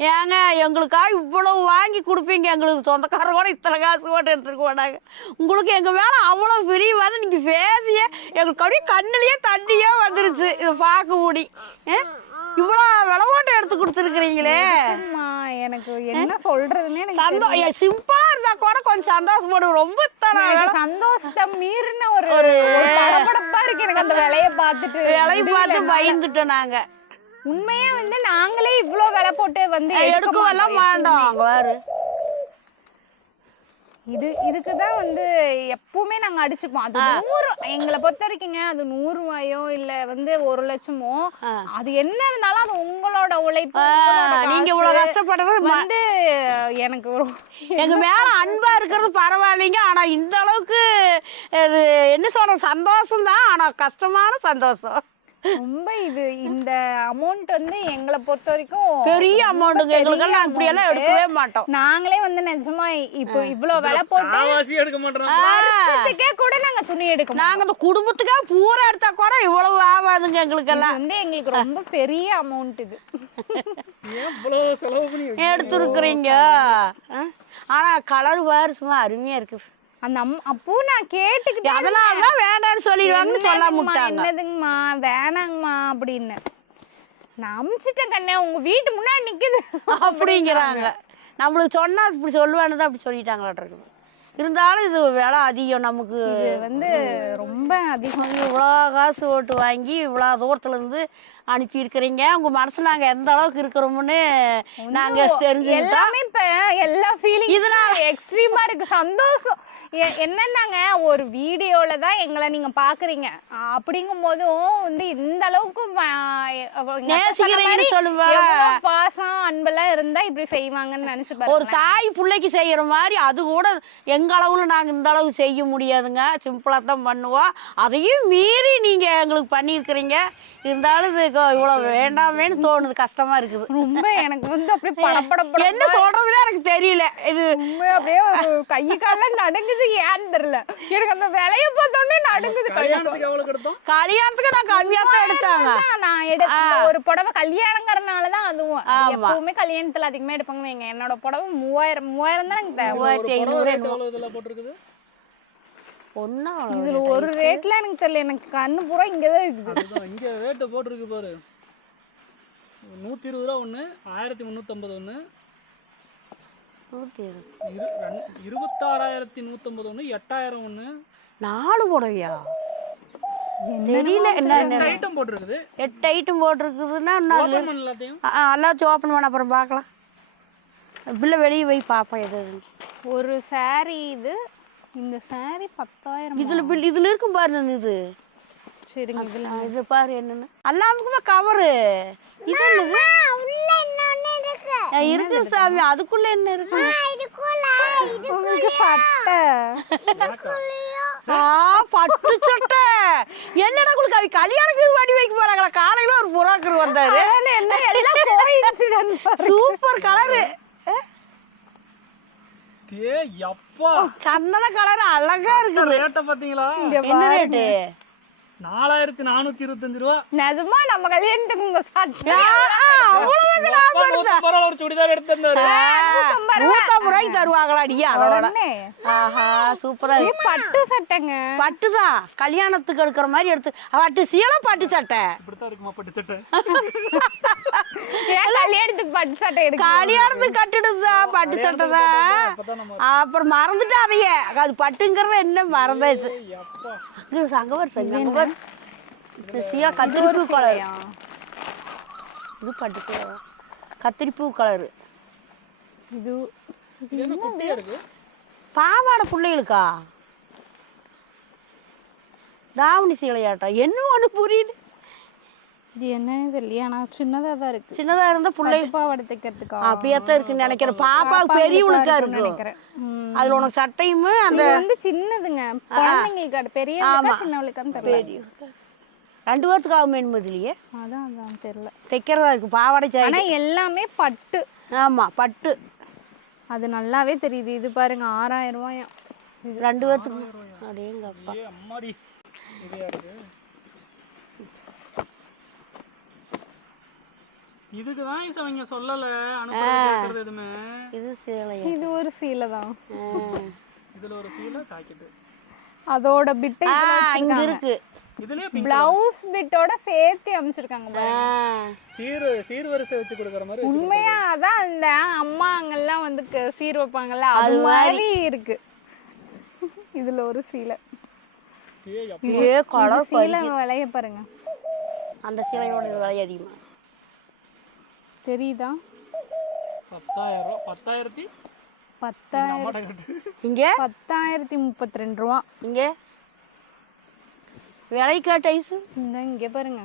ஏங்க எங்களுக்கா இவ்வளவு வாங்கி கொடுப்பீங்க. எங்களுக்கு சொந்தக்காரர் கூட இத்தனை காசு ஓட்டு எடுத்துருக்க மாட்டாங்க. உங்களுக்கு எங்க மேல அவ்வளவு பெரிய வந்து நீங்க பேசிய எங்களுக்கு அப்படியே கண்ணுலயே தண்ணியே வந்துருச்சு. இதை பார்க்க மூடி இவ்வளவு விலை ஓட்டு எடுத்து கொடுத்துருக்கீங்களே. எனக்கு என்ன சொல்றதுன்னு எனக்கு சிம்பிளா இருந்தா கூட கொஞ்சம் சந்தோஷப்படும். ரொம்ப சந்தோஷத்தை மீறின ஒரு படபடப்பா இருக்கு எனக்கு அந்த விலைய பார்த்துட்டு. விலையை பார்த்து பயந்துட்டோம் நாங்க. உண்மையா வந்து நாங்களே இவ்ளோ விலை போட்டு வந்து எடுக்கலாம் வேண்டாம். அங்க வேறு இதுக்குதான் வந்து எப்பவுமே நாங்க அடிச்சுப்போம். அது 100 எங்களை பொறுத்த வரைக்குங்க. அது 100 ரூபாயோ இல்ல வந்து 1 லட்சமோ அது என்ன இருந்தாலும் அது உங்களோட உழைப்பு. நீங்க இவ்வளவு கஷ்டப்படுறது வந்து எனக்கு எங்க மேல அன்பா இருக்கிறது பரவாயில்லைங்க. ஆனா இந்த அளவுக்கு இது என்ன சொல்ற சந்தோஷம் தான். ஆனா கஷ்டமான சந்தோஷம். ரொம்ப இந்த அமௌண்ட் வந்து எங்களை பொறுத்த வரைக்கும் பெரிய அமௌண்ட்டுங்க. எங்களுக்கு அப்படி எல்லாம் எடுக்கவே மாட்டோம். நாங்களே வந்து நிஜமா இப்போ இவ்வளவு விலை போட்டு எடுக்க மாட்டோம். வருஷத்துக்கே கூட நாங்க துணி எடுக்கோம். நாங்க இந்த குடும்பத்துக்கே பூரா எடுத்தா கூட இவ்வளவு ஆகாதுங்க. எங்களுக்கு எல்லாம் வந்து எங்களுக்கு ரொம்ப பெரிய அமௌண்ட் இது. எடுத்துருக்குறீங்க. ஆனா கலர் வேறு சும்மா அருமையா இருக்கு. அந்த அப்போ நான் கேட்டுக்கிட்டேன். அதனாலதான் வேண்டாம்னு சொல்லிடுவாங்கன்னு சொல்லாம விட்டாங்க. என்னதுங்கம்மா வேணாங்கம்மா அப்படின்னு நான் அமிச்சிட்டேன். கண்ணே உங்க வீட்டு முன்னாடி நிக்குது அப்படிங்கிறாங்க. நம்மளுக்கு சொன்னா இப்படி சொல்லுவான்னு அப்படி சொல்லிட்டாங்களாட்டு இருக்குது. இருந்தாலும் இது விலை அதிகம். நமக்கு வந்து ரொம்ப அதிகம். இவ்வளோ காசு ஓட்டு வாங்கி இவ்வளோ தூரத்துல இருந்து அனுப்பி இருக்கிறீங்க. உங்க மனசு நாங்க எந்த அளவுக்கு இருக்கிறோம்னு நாங்க தெரிஞ்சுக்கிட்டோம். எல்லாமே இப்ப எல்லா ஃபீலிங் இதனால எக்ஸ்ட்ரீமா இருக்கு. சந்தோஷம் என்னன்னாங்க ஒரு வீடியோல தான் எங்களை நீங்க பாக்குறீங்க. அப்படிங்கும் போதும் வந்து இந்த அளவுக்கு பாசம் அன்பெல்லாம் இருந்தா இப்படி செய்வாங்கன்னு நினைச்சு பாருங்க. ஒரு தாய் பிள்ளைக்கு செய்யற மாதிரி அது கூட எங்க எங்கள் அளவில் நாங்கள் இந்த அளவு செய்ய முடியாதுங்க, சிம்பிளாக தான் பண்ணுவோம். அதையும் மீறி நீங்கள் எங்களுக்கு பண்ணியிருக்கிறீங்க. இருந்தாலும் இது இவ்வளோ வேண்டாமேன்னு தோணுது, கஷ்டமாக இருக்குது. ரொம்ப எனக்கு வந்து அப்படியே படப்பட என்ன சொல்கிறதுன்னு எனக்கு தெரியல. இது அப்படியே கை காலெல்லாம் நடுங்குது, ஏன்னு தெரியல. எனக்கு அந்த விலைய பார்த்தோன்னே நடுங்குது. கல்யாணத்துக்கு எவ்வளவு எடுத்தோம்? கல்யாணத்துக்கு நான் கம்மியாக தான் எடுத்தாங்க. நான் எடுத்த ஒரு புடவை கல்யாணங்கிறதுனாலதான் அதுவும். எப்பவுமே கல்யாணத்துல அதிகமா எடுப்பாங்க வைங்க. என்னோட புடவை 3000 தான் எனக்கு தேவை. 3500 எவ்வளவு இதுல போட்டிருக்குது? ஒன்னா இதுல ஒரு ரேட்ல எனக்கு தெரியல. எனக்கு கண்ணு பூரா இங்கதான் இருக்குது. அதுதான் இங்க ரேட்டு போட்டிருக்கு பாரு. 120 ரூபா ஒண்ணு, 1350 ஒண்ணு, 26,150 ஒண்ணு, 8000 ஒண்ணு, 4 புடவையா தெரியல. என்ன ஐட்டம் போட்டிருக்குது. 8 ஐட்டம் போட்டிருக்குதுன்னா ஓபன் பண்ண எல்லாத்தையும். எல்லாத்தையும் ஓப்பன் பண்ண அப்புறம் பார்க்கலாம். பில்ல வெளியே போய் பார்ப்போம் எது ஒரு saree இது. இந்த saree 10,000. இதுல பில் இதுல இருக்கும் பாரு. இது சரிங்க. இதுல இது பாரு என்னன்னு எல்லாமுக்குமே கவரு. இது இருக்கு சாமி. அதுக்குள்ள என்ன இருக்கு? உங்களுக்கு சட்டை. பட்டு சட்டை. என்னடா உங்களுக்கு அவ கல்யாணத்துக்கு வடி வைக்க போறாங்களா? காலையில ஒரு புறாக்கர் வந்தாரு. என்ன எல்லாம் கோஇன்சிடென்ஸ். Super colour. அப்பா சந்தன கலர் அழகா இருக்குது. ரேட்ட பாத்தீங்களா? என்ன ரேட்டு? 4425 ரூபா. நிஜமா நம்ம கல்யாணத்துக்கு உங்க சட்டை ஒரு சுடிதார் எடுத்து தந்தாரு. 150 ரூபாய்க்கு தருவாங்களா நீ? அதோட ஆஹா சூப்பரா இருக்கு. பட்டு சட்டைங்க. பட்டுதான் கல்யாணத்துக்கு எடுக்கிற மாதிரி எடுத்து. பட்டு சீலை பட்டு சட்டை இப்படித்தான் இருக்குமா பட்டு சட்டை? கல்யாணத்துக்கு பட்டு சட்டை எடுக்க கல்யாணத்துக்கு கட்டிடுதான் பட்டு சட்டை தான். அப்புறம் மறந்துட்டு அதைய அது பட்டுங்கிறது என்ன மறந்தாச்சு. சங்கவர் சங்கவர் சீலை கத்திரிப்பூ கலர். இது பட்டு கத்திரிப்பூ கலரு. இது பாவாடை பிள்ளைகளுக்கா? தாவணி சீலையாட்டா? என்ன ஒண்ணு புரியுது. இது என்னன்னு தெரியல. ஆனா சின்னதா தான் இருக்கு. சின்னதா இருந்தா பிள்ளை பாவாடை தைக்கிறதுக்கா? அப்படியேதான் இருக்குன்னு நினைக்கிறேன். பாப்பாவுக்கு பெரியவளுக்கா இருக்கு நினைக்கிறேன். அதுல உனக்கு சட்டையும் அந்த வந்து சின்னதுங்க. குழந்தைங்களுக்கு பெரியவளுக்கா சின்னவளுக்கான்னு தெரியல. 2 பேர்த்துக்கு ஆகும் என்பதுலயே. அதான் தெரியல. தைக்கிறதா இருக்கு பாவாடை சாரி. ஆனா எல்லாமே பட்டு. ஆமா பட்டு. அது நல்லாவே தெரியுது. இது பாருங்க 6000 ரூபாயா. 2 பேர்த்துக்கு. அடேங்க அப்பா. அம்மாடி இதுயா இருக்கு. இதுக்கு தான் அவங்க சொல்லல அனுப்புறது எதுமே. இது சேலை. இது ஒரு சீலை தான். இதுல ஒரு சீலை ஜாக்கெட். அதோட பிட் இங்க இருக்கு. இதுலயே பிளவுஸ் பிட்டோட சேர்த்து அமைச்சிருக்காங்க பாருங்க. சீர்வரிசை வச்சு கொடுக்குற மாதிரி. உண்மையா அதான் இந்த அம்மாங்கெல்லாம் வந்து சீர் வைப்பாங்கல்ல அது மாதிரி இருக்கு. இதுல ஒரு சீலை. கலர் சீலை விலைய பாருங்க. அந்த சீலையோட விலை அதிகமா தெரியுதா? 10,000 ரூபாய். 10,000 இங்க 10,032 ரூபா. இங்க விலை காட்டைஸ். இங்க பாருங்க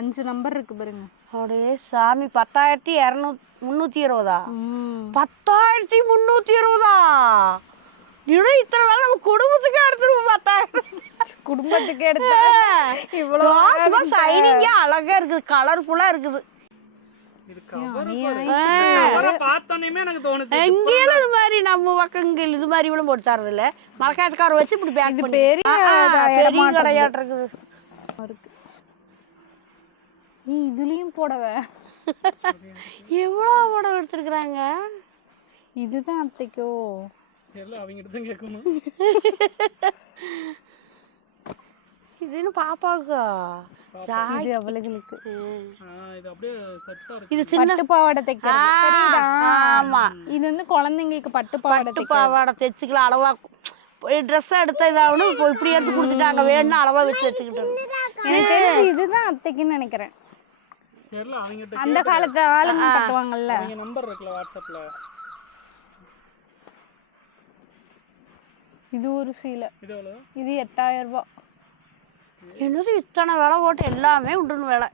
5 நம்பர் இருக்கு பாருங்க. அடே சாமி 10,320. 10,320. இன்னும் இத்தனை வேலை நம்ம குடும்பத்துக்கு எடுத்துருவோம். 10,000 குடும்பத்துக்கு எடுத்தா இவ்வளவு சைனிங்கா அழகா இருக்குது. கலர்ஃபுல்லா இருக்குது. இது கவர பார்த்தோனேமே எனக்கு தோணுச்சு. எங்கேயும் இது மாதிரி நம்ம பக்கங்கள் இது மாதிரி இவ்வளவு போட்டு தரது இல்ல. மரக்காத்துக்கார வச்சு இப்படி பேக் பண்ணி பெரிய கடையாட்டு இருக்குது. இதுலயும் போடவே எவ்வளவு புடவை எடுத்துருக்குறாங்க. இதுதான் அத்தைக்கோ எல்லாம் அவங்ககிட்ட தான் கேட்கணும். இதுன்னு பாப்பாவுக்கா? இது அவளுங்களுக்கு. இது அப்படியே செட்டா இருக்கு. இது சின்ன பட்டு பாவாடை தைக்கிறது தெரியுதா? ஆமா. இது வந்து குழந்தைங்களுக்கு பட்டு பாவாடை தைச்சுக்கலாம். அளவா ட்ரெஸ் எடுத்த இதாகணும். இப்போ இப்படி எடுத்து கொடுத்துட்டாங்க. வேணும்னா அளவா வச்சு வச்சுக்கிட்டு. எனக்கு தெரிஞ்சு இதுதான் அத்தைக்குன்னு நினைக்கிறேன். தெரியல அவங்ககிட்ட. அந்த காலத்து ஆளுங்க கட்டுவாங்கல்ல. அவங்க நம்பர் இருக்குல வாட்ஸ்அப்ல. இது ஒரு சீலை. இது எவ்வளவு? இது 8,000 ரூபாய். என்னது இத்தனை விலை போட்டு எல்லாமே உண்டுன்னு விலை.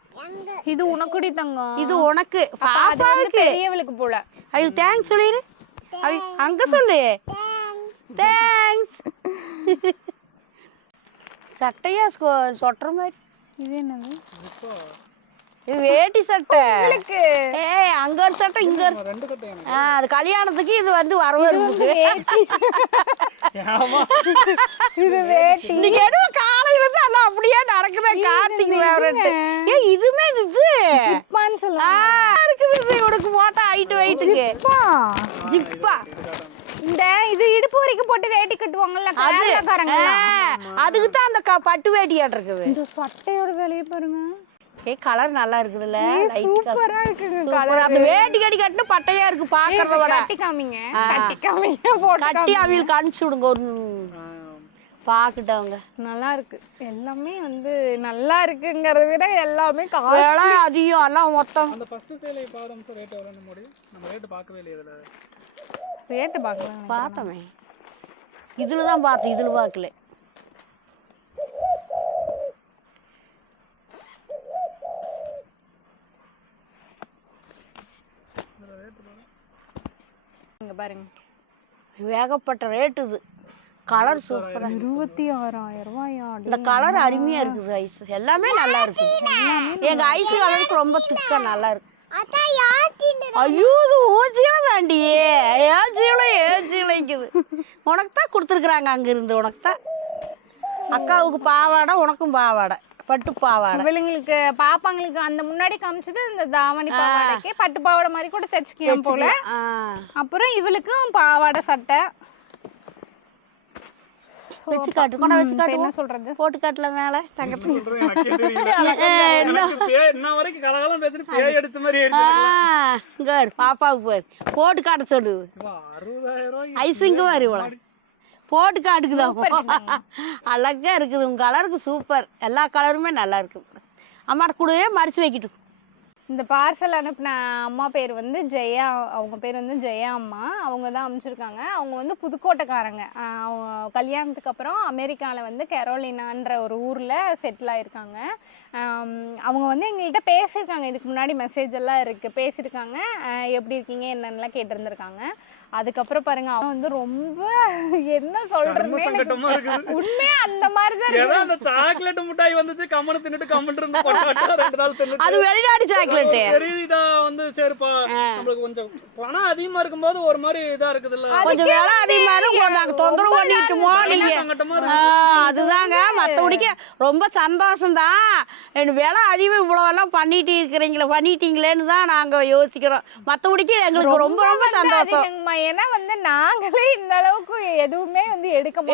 இது உனக்குடி தங்கம். இது உனக்கு பாப்பாவுக்கு பெரியவளுக்கு போல. அது தேங்க்ஸ் சொல்லிடு. அங்க சொல்லு. தேங்க்ஸ். சட்டையா சொட்டுற மாதிரி. இது என்னது? இது வேட்டி சட்டை. ஏய் அங்க ஒரு சட்டை இங்க ஒரு. ரெண்டு சட்டை எனக்கு. அது கல்யாணத்துக்கு இது வந்து வரவேற்புக்கு. இது வேட்டி. நீங்க என்ன காலையில இருந்து எல்லாம் அப்படியே நடக்குதே காட்டிங்க வேறன்ட்டு. ஏய் இதுமே இது ஜிப்பான்னு சொல்லுவாங்க. இருக்குது உனக்கு போட்டா ஹைட் வெயிட்டுக்கு. ஜிப்பா. இந்த இது இடுப்பு வரைக்கும் போட்டு வேட்டி கட்டுவாங்கல்ல கேரளாக்காரங்க. அதுக்கு தான் அந்த பட்டு வேட்டியாட்டு இருக்குது. இந்த சட்டையோட வேலையை பாருங்க. ஏய் கலர் நல்லா இருக்குதுல்ல. சூப்பரா இருக்குங்க கலர். அந்த வேட்டி கட்டி பட்டையா இருக்கு பாக்குறத விட. கட்டி காமிங்க. கட்டி காமிங்க போட்டு கட்டி அவியல் காமிச்சு விடுங்க ஒரு பாக்கட்டவங்க. நல்லா இருக்கு. எல்லாமே வந்து நல்லா இருக்குங்கறத விட எல்லாமே விலை அதிகம் எல்லாம் மொத்தம். அந்த ஃபர்ஸ்ட் சேலை பாருங்க சார் ரேட் எவ்வளவு நம்ம நம்ம ரேட் பார்க்கவே இல்லையே இதுல. ரேட் பார்க்கலாம். பார்த்தமே. இதுல தான் பார்த்தேன் இதுல பார்க்கல. இங்க பாருங்க. வேகப்பட்ட ரேட் இது. கலர் சூப்பரா. 26,000 ரூபாயா? இந்த கலர் அருமையா இருக்குது ஐஸ். எல்லாமே நல்லா இருக்கு. எங்க ஐஸ் கலருக்கு ரொம்ப திக்கா நல்லா இருக்கு. ஐயோ இது ஓஜியா தாண்டி. ஏஜிலைக்குது. உனக்கு தான் கொடுத்துருக்குறாங்க அங்க இருந்து. உனக்கு தான் அக்காவுக்கு பாவாடை உனக்கும் பாவாடை பட்டு பாவாடை. இவங்களுக்கு பாப்பாங்களுக்கு அந்த முன்னாடி காமிச்சது இந்த தாவணி பாவாடைக்கு பட்டு பாவாடை மாதிரி கூட தைச்சுக்கலாம் போல. அப்புறம் இவளுக்கும் பாவாடை சட்டை வச்சு காட்டு. கொண்டா வச்சு காட்டு. என்ன சொல்றது? போட்டு காட்டல மேல தங்கத்து. என்ன வரைக்கும் கலகலம் பேசிட்டு பேய் அடிச்ச மாதிரி ஆயிடுச்சு. இங்க வரு பாப்பாவுக்கு பாரு. போட்டு காட்ட சொல்லு. 60,000 ரூபாய் ஐஸ் இங்க வரு இவள. போட்டு காட்டுக்குதான். அழகா இருக்குது. உங்க கலருக்கு சூப்பர். எல்லா கலருமே நல்லா இருக்கு. அம்மாட்ட கூடவே மடிச்சு வைக்கட்டும். இந்த பார்சல் அனுப்பின அம்மா பேர் வந்து ஜெயா. அவங்க பேர் வந்து ஜெயா அம்மா. அவங்க தான் அனுப்பிச்சிருக்காங்க. அவங்க வந்து புதுக்கோட்டைக்காரங்க. அவங்க கல்யாணத்துக்கு அப்புறம் அமெரிக்காவில் வந்து கெரோலினான்ற ஒரு ஊரில் செட்டில் ஆயிருக்காங்க. அவங்க வந்து எங்கள்கிட்ட பேசியிருக்காங்க. இதுக்கு முன்னாடி மெசேஜ் எல்லாம் இருக்குது. பேசியிருக்காங்க. எப்படி இருக்கீங்க என்னென்னலாம் கேட்டிருந்துருக்காங்க. அதுக்கப்புறம் பாருங்க அவன் வந்து ரொம்ப என்ன சொல்றது சங்கட்டமா இருக்குது. உண்மையா அந்த மாதிரி தான் ஏதோ அந்த சாக்லேட் மிட்டாய் வந்துச்சு கம்மனு தின்னுட்டு கம்மன் இருந்து கொண்டாட்டா 2 நாள் தின்னுட்டு. அது வெளிநாடு சாக்லேட். தெரியுதா வந்து சரிப்பா நமக்கு கொஞ்சம் பணம் அதிகமா இருக்கும்போது ஒரு மாதிரி இதா இருக்குதுல்ல. கொஞ்சம் விலை அதிகமா இருக்கும். நாங்க தொந்தரவு பண்ணிட்டுமோ நீங்க. சங்கட்டமா இருக்கு. அதுதாங்க மத்தபடிக்கு ரொம்ப சந்தோஷம் தான். விலை அதிகம் இவ்வளவு எல்லாம் பண்ணிட்டீங்களேன்னு தான் நாங்க யோசிக்கிறோம். மத்தபடிக்கு எங்களுக்கு ரொம்ப ரொம்ப சந்தோஷம். ஏன்னா வந்து நாங்களே இந்த அளவுக்கு எதுவுமே வந்து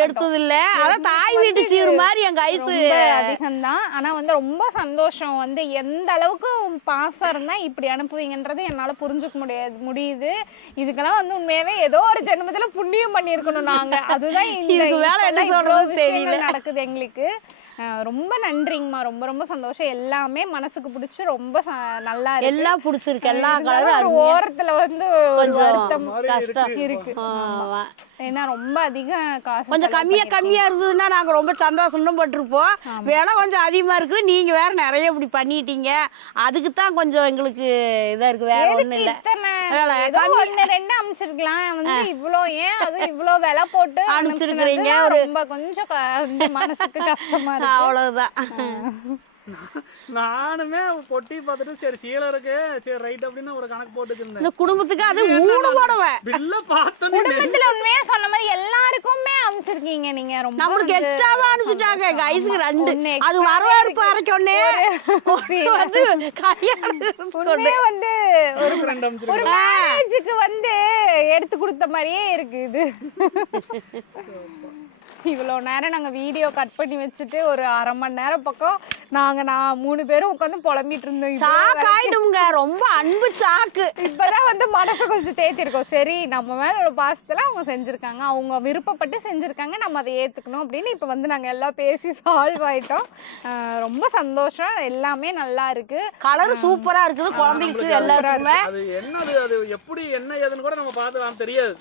எடுத்தது இல்ல. அதான் தாய் வீட்டு சீர் மாதிரி எங்க ஐஸ் அதிகம் தான். ஆனா வந்து ரொம்ப சந்தோஷம். வந்து எந்த அளவுக்கு பாசம் இருந்தா இப்படி அனுப்புவீங்கன்றது என்னால புரிஞ்சுக்க முடியுது. இதுக்கெல்லாம் வந்து உண்மையாவே ஏதோ ஒரு ஜென்மத்துல புண்ணியம் பண்ணிருக்கணும் நாங்க. அதுதான் இதுக்கு வேலை என்ன சொல்றது தெரியல நடக்குது எங்களுக்கு. ரொம்ப நன்றிங்கம்மா. ரொம்ப ரொம்ப சந்தோஷம். எல்லாமே மனசுக்கு பிடிச்சி ரொம்ப நல்லா இருக்கு. எல்லாம் பிடிச்சிருக்கு. எல்லா கலரும் ஓரத்துல வந்து கொஞ்சம் கஷ்டம் இருக்கு. ஏன்னா ரொம்ப அதிக காசு கொஞ்சம் கம்மியா இருந்ததுன்னா நாங்க ரொம்ப சந்தோஷம் பட்டிருப்போம். விலை கொஞ்சம் அதிகமா இருக்குது. நீங்க வேற நிறைய இப்படி பண்ணிட்டீங்க. அதுக்கு தான் கொஞ்சம் எங்களுக்கு இதா இருக்கு. வேற ஒண்ணும் இல்ல. ஒண்ணு ரெண்டு அனுப்பிச்சிருக்கலாம். வந்து இவ்வளோ ஏன் அது இவ்வளோ விலை போட்டு அனுப்பிச்சிருக்கிறீங்க. ரொம்ப கொஞ்சம் மனசுக்கு கஷ்டமா இருக்கு. அவ்வளவுதான். நானுமே பொட்டி பார்த்துட்டு சரி சீலை இருக்கு சரி ரைட் அப்படின்னு ஒரு கணக்கு போட்டுருந்தேன். இந்த குடும்பத்துக்கு அது 3 புடவை பில்ல பார்த்தோம். குடும்பத்துல உண்மையா சொன்ன மாதிரி எல்லாருக்குமே அனுப்பிச்சிருக்கீங்க நீங்க. ரொம்ப நம்மளுக்கு எக்ஸ்ட்ராவா அனுப்பிச்சிட்டாங்க. எங்க ஐஸுக்கு 2 அது வரவேற்பு அரைக்கொன்னே வந்து கல்யாணம் வந்து ஒரு மேரேஜுக்கு வந்து எடுத்து கொடுத்த மாதிரியே இருக்கு இது. இவ்வளோ நேரம் நாங்கள் வீடியோ கட் பண்ணி வச்சுட்டு ஒரு 1/2 மணி நேரம் பக்கம் நான் 3 பேரும் உட்காந்து புலம்பிட்டு இருந்தோம். சாக்காயிடுங்க. ரொம்ப அன்பு சாக்கு. இப்பதான் வந்து மனசை கொஞ்சம் தேத்திருக்கோம். சரி நம்ம மேல ஒரு பாசத்துல அவங்க செஞ்சிருக்காங்க. அவங்க விருப்பப்பட்டு செஞ்சிருக்காங்க. நம்ம அதை ஏத்துக்கணும் அப்படின்னு இப்ப வந்து நாங்க எல்லாம் பேசி சால்வ் ஆயிட்டோம். ரொம்ப சந்தோஷம். எல்லாமே நல்லா இருக்கு. கலர் சூப்பரா இருக்குது. குழந்தைக்கு எல்லாருக்குமே அது என்னது அது எப்படி என்ன ஏதுன்னு கூட நம்ம பார்த்து தெரியாது.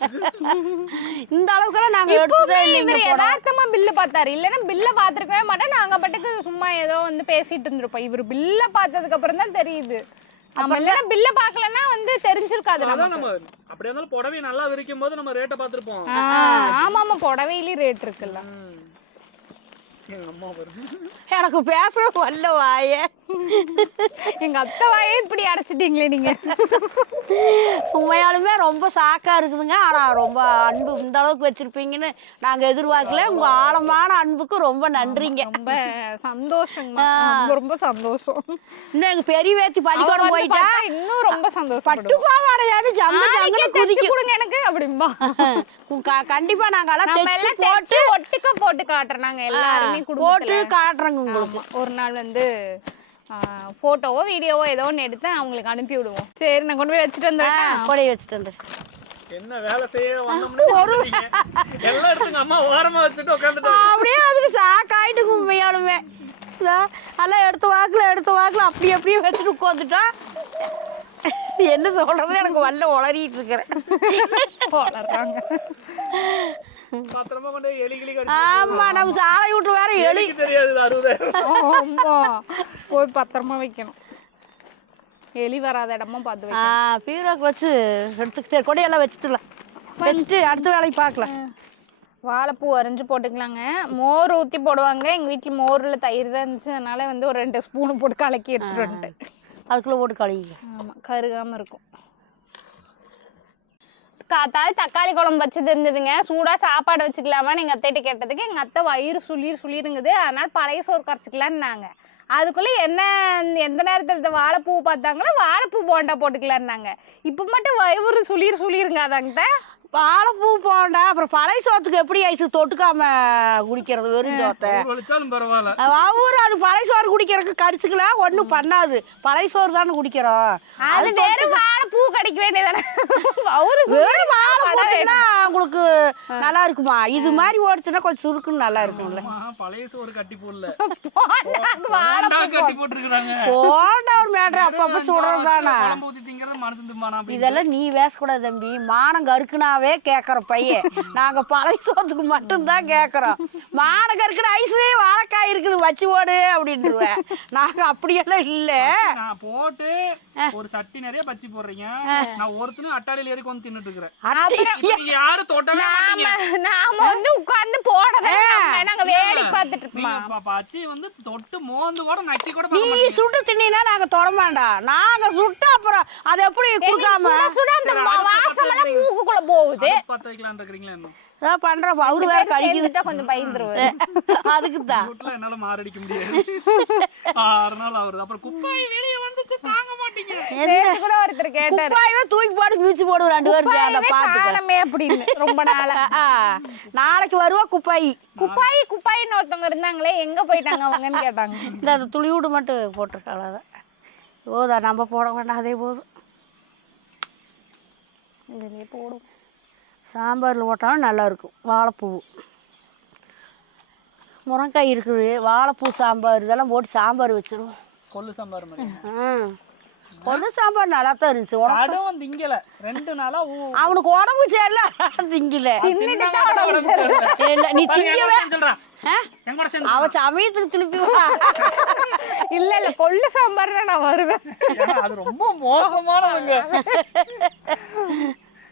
இந்த அளவுக்கு நாங்க எடுத்ததே இல்லைங்க. யதார்த்தமா பில்லு பார்த்தாரு. இல்லைன்னா பில்ல பாத்துருக்கவே மாட்டேன். நாங்க பாட்டுக்கு சும்மா ஏதோ வந்து பேசிட்டு இருந்திருப்போம். இவரு பில்ல பார்த்ததுக்கு அப்புறம் தான் தெரியுது நம்ம இல்லைன்னா பில்ல பாக்கலன்னா வந்து தெரிஞ்சிருக்காது அதான் நமக்கு. நம்ம அப்படியே இருந்தாலும் புடவை நல்லா விரிக்கும் போது நம்ம ரேட்டை பார்த்துருப்போம். ஆமா ஆமா புடவையிலயும் ரேட் இருக்குல்ல. எங்க அம்மா வரும். எனக்கு பேசுற வல்ல வாயே. எங்க அத்தை வாயே இப்படி அடைச்சிட்டீங்களே நீங்க. உண்மையாலுமே ரொம்ப சாக்கா இருக்குதுங்க. ஆனா ரொம்ப அன்பு இந்த அளவுக்கு வச்சிருப்பீங்கன்னு நாங்க எதிர்பார்க்கல. உங்க ஆழமான அன்புக்கு ரொம்ப நன்றிங்க. ரொம்ப சந்தோஷங்க. ரொம்ப ரொம்ப சந்தோஷம். இன்னும் எங்க பெரிய வேத்தி பள்ளிக்கூடம் போயிட்டா இன்னும் ரொம்ப சந்தோஷம். பட்டு பாவாடையாடு ஜங்கு ஜங்குன்னு குதிச்சு கொடுங்க எனக்கு அப்படிம்பா. கண்டிப்பா நாங்க எல்லாம் தைச்சு போட்டு ஒட்டுக்க போட்டு காட்டுறோம் நாங்க எல்லாருமே போட்டு காட்டுறோங்க உங்களுக்கு. ஒரு நாள் வந்து போட்டோவோ வீடியோவோ ஏதோ ஒன்று எடுத்து அவங்களுக்கு அனுப்பி விடுவோம். சரி நான் கொண்டு போய் வச்சுட்டு வந்துடுறேன். கொடை வச்சுட்டு வந்து என்ன வேலை செய்ய வந்தோம்னு எல்லாம் எடுத்துங்க அம்மா ஓரமா வச்சுட்டு உட்காந்துட்டாங்க. அப்படியே அதுக்கு சாக்காயிட்டு உண்மையாலுமே எல்லாம் எடுத்த வாக்குல அப்படியே வச்சுட்டு உட்காந்துட்டா என்ன சொல்றது எனக்கு வல்ல உளறிட்டு இருக்கிறேன். பத்திரமா கொண்டு எலிகிளி ஆமா நம்ம சாலை விட்டு வேற எலி தெரியாது 60,000 போய் பத்திரமா வைக்கணும். எலி வராத இடமா பார்த்து வைக்கணும். பீரோக்கு வச்சு எடுத்துக்கிட்டே கொடையெல்லாம் வச்சுட்டு அடுத்த வேலைக்கு பார்க்கலாம். வாழைப்பூ அரைஞ்சு போட்டுக்கலாங்க. மோர் ஊற்றி போடுவாங்க. எங்கள் வீட்டில் மோரில் தயிர் தான் இருந்துச்சு. அதனால வந்து ஒரு 2 ஸ்பூனு போட்டு கலக்கி எடுத்துட்டு வந்துட்டேன். அதுக்குள்ளே போட்டு கழுவி. ஆமாம் கருகாமல் இருக்கும். காத்தால தக்காளி குழம்பு வச்சது இருந்ததுங்க. சூடாக சாப்பாடு வச்சுக்கலாமான்னு எங்கள் அத்தைகிட்ட கேட்டதுக்கு எங்கள் அத்தை வயிறு சுளிருங்குது. அதனால பழைய சோறு கரைச்சிக்கலான்னாங்க. அதுக்குள்ளே என்ன எந்த நேரத்தில் வாழைப்பூ பார்த்தாங்களோ வாழைப்பூ போண்டா போட்டுக்கலான்னாங்க. இப்போ மட்டும் வயிறு சுளிருங்க அதாங்கிட்ட. வாழைப்பூ போண்டா அப்புறம் பழைய சோத்துக்கு எப்படி ஐஸு தொட்டுக்காம குடிக்கிறது வெறும் சோத்தை பரவாயில்ல. அவரு அது பழைய சோறு குடிக்கிறதுக்கு கடிச்சுக்கலாம் ஒன்றும் பண்ணாது. பழைய சோறு தானே குடிக்கிறோம். அது வெறும் வாழைப்பூ கடிக்க வேண்டியதானே. வெறும் வாழைப்பூனா உங்களுக்கு நல்லா இருக்குமா? இது மாதிரி ஓடுச்சுன்னா கொஞ்சம் சுருக்குன்னு நல்லா இருக்கும்ல. பழைய சோறு கட்டி போடல கட்டி போட்டுருக்காங்க. போண்டா ஒரு மேட்ரு அப்பப்ப சுடுறது தானே. இதெல்லாம் நீ பேசக்கூடாது தம்பி. மானம் கருக்குனாவே கேக்குறோம் பையன். நாங்க பழைய சோத்துக்கு மட்டும்தான் கேக்குறோம். மானம் கருக்குன ஐஸு வாழைக்காய் இருக்குது வச்சு போடு அப்படின்ட்டுருவேன். நாங்க அப்படியெல்லாம் இல்ல. நான் போட்டு ஒரு சட்டி நிறைய பச்சி போடுறீங்க. நான் ஒருத்தனும் அட்டாளியில ஏறி வந்து தின்னுட்டு இருக்கிறேன். யாரும் தொட்டவே நாம வந்து உட்கார்ந்து போடவே நாங்க வேடிக்கை பார்த்துட்டு இருப்போம். பச்சி வந்து தொட்டு மோந்து கூட நக்கி கூட நீ சுட்டு தின்னா நாங்க தொடமாண்டா. நாங்க சுட்டு அப்புறம் அதை எப்படி குடுக்காம அந்த வாசம் எல்லாம் மூக்குக்குள்ள போகுது. பத்த வைக்கலாம்னு இருக்கீங்களா? என்ன அதான் பண்றப்ப அவரு வேற கடிக்கிட்டா கொஞ்சம் பயந்துருவாரு. அதுக்குதான் என்னால மாரடிக்க முடியாது. 6 நாள் ஆகுது. அப்புறம் குப்பாய் வெளியே வந்துச்சு தாங்க மாட்டீங்க. கூட ஒருத்தர் கேட்டாரு குப்பாயவே தூக்கி போட்டு மியூச்சு போடு 2 பேரும் சேர்ந்த பாத்துக்கலாமே அப்படின்னு. ரொம்ப நாளா நாளைக்கு வருவா குப்பாயின்னு ஒருத்தவங்க இருந்தாங்களே எங்க போயிட்டாங்க அவங்கன்னு கேட்டாங்க. இந்த துளியூடு மட்டும் போட்டிருக்காள். போதா நம்ம போட வேண்டாம். அதே போதும் இதுலயே போடும். சாம்பாரில் போட்டாலும் நல்லா இருக்கும். வாழைப்பூ முருங்கைக்காய் இருக்குது. வாழைப்பூ சாம்பார் இதெல்லாம் போட்டு சாம்பார் வச்சிருவோம். கொள்ளு சாம்பார் மாதிரி. கொள்ளு சாம்பார் நல்லா தான் இருந்துச்சு. அதுவும் திங்கல 2 நாளா. அவனுக்கு உடம்பு சரியில்ல திங்கல. நீ திங்கவே அவ சமயத்துக்கு திருப்பி இல்ல கொள்ளு சாம்பார் நான் வருவேன். அது ரொம்ப மோசமானதுங்க.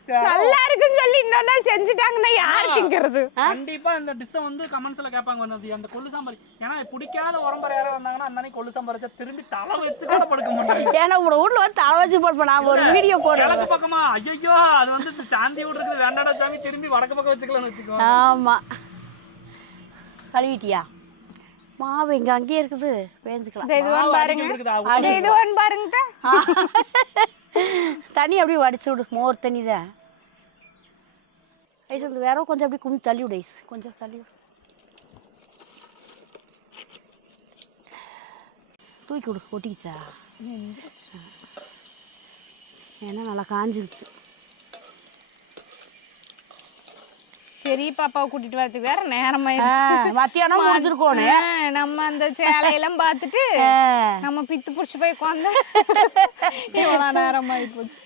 நல்லா இருக்குன்னு சொல்லி இன்னொரு நாள் செஞ்சுட்டாங்கன்னா யாரு திங்கிறது? கண்டிப்பா இந்த டிஷ் வந்து கமெண்ட்ஸ்ல கேட்பாங்க அந்த கொள்ளு சாம்பார். ஏன்னா பிடிக்காத உரம்பரை யாராவது வந்தாங்கன்னா அந்த அன்னைக்கு கொள்ளு சாம்பார் வச்சா திரும்பி தலை வச்சு கூட படுக்க மாட்டாங்க. ஏன்னா உங்க வீட்டுல வந்து தலை வச்சு போடுப்பேன். நான் ஒரு வீடியோ போடுறேன். கிழக்கு பக்கமா ஐயோ அது வந்து சாந்தி வீடு இருக்குது வேண்டாடா சாமி திரும்பி வடக்கு பக்கம் வச்சுக்கலாம்னு வச்சுக்கோ. ஆமா கழுவிட்டியா? மாவு இங்க அங்கேயே இருக்குது பேஞ்சுக்கலாம். பாருங்க தண்ணி அப்படியே வடிச்சு விடு. மோர் தண்ணி தான் ஐஸ். வந்து வேற கொஞ்சம் அப்படியே கும்பி தள்ளி விடு. ஐஸ் கொஞ்சம் தள்ளி விடு. தூக்கி விடு. ஒட்டிக்கிச்சா? ஏன்னா நல்லா காஞ்சிருச்சு. பெரிய பாப்பாவை கூட்டிட்டு வரதுக்கு வேற நேரம் ஆயிடுச்சு. மத்தியானம் முடிஞ்சிருக்கோணும். நம்ம அந்த சேலையெல்லாம் பார்த்துட்டு நம்ம பித்து புடிச்சு போய் உட்காந்து இவ்வளோ நேரம் ஆகி போச்சு.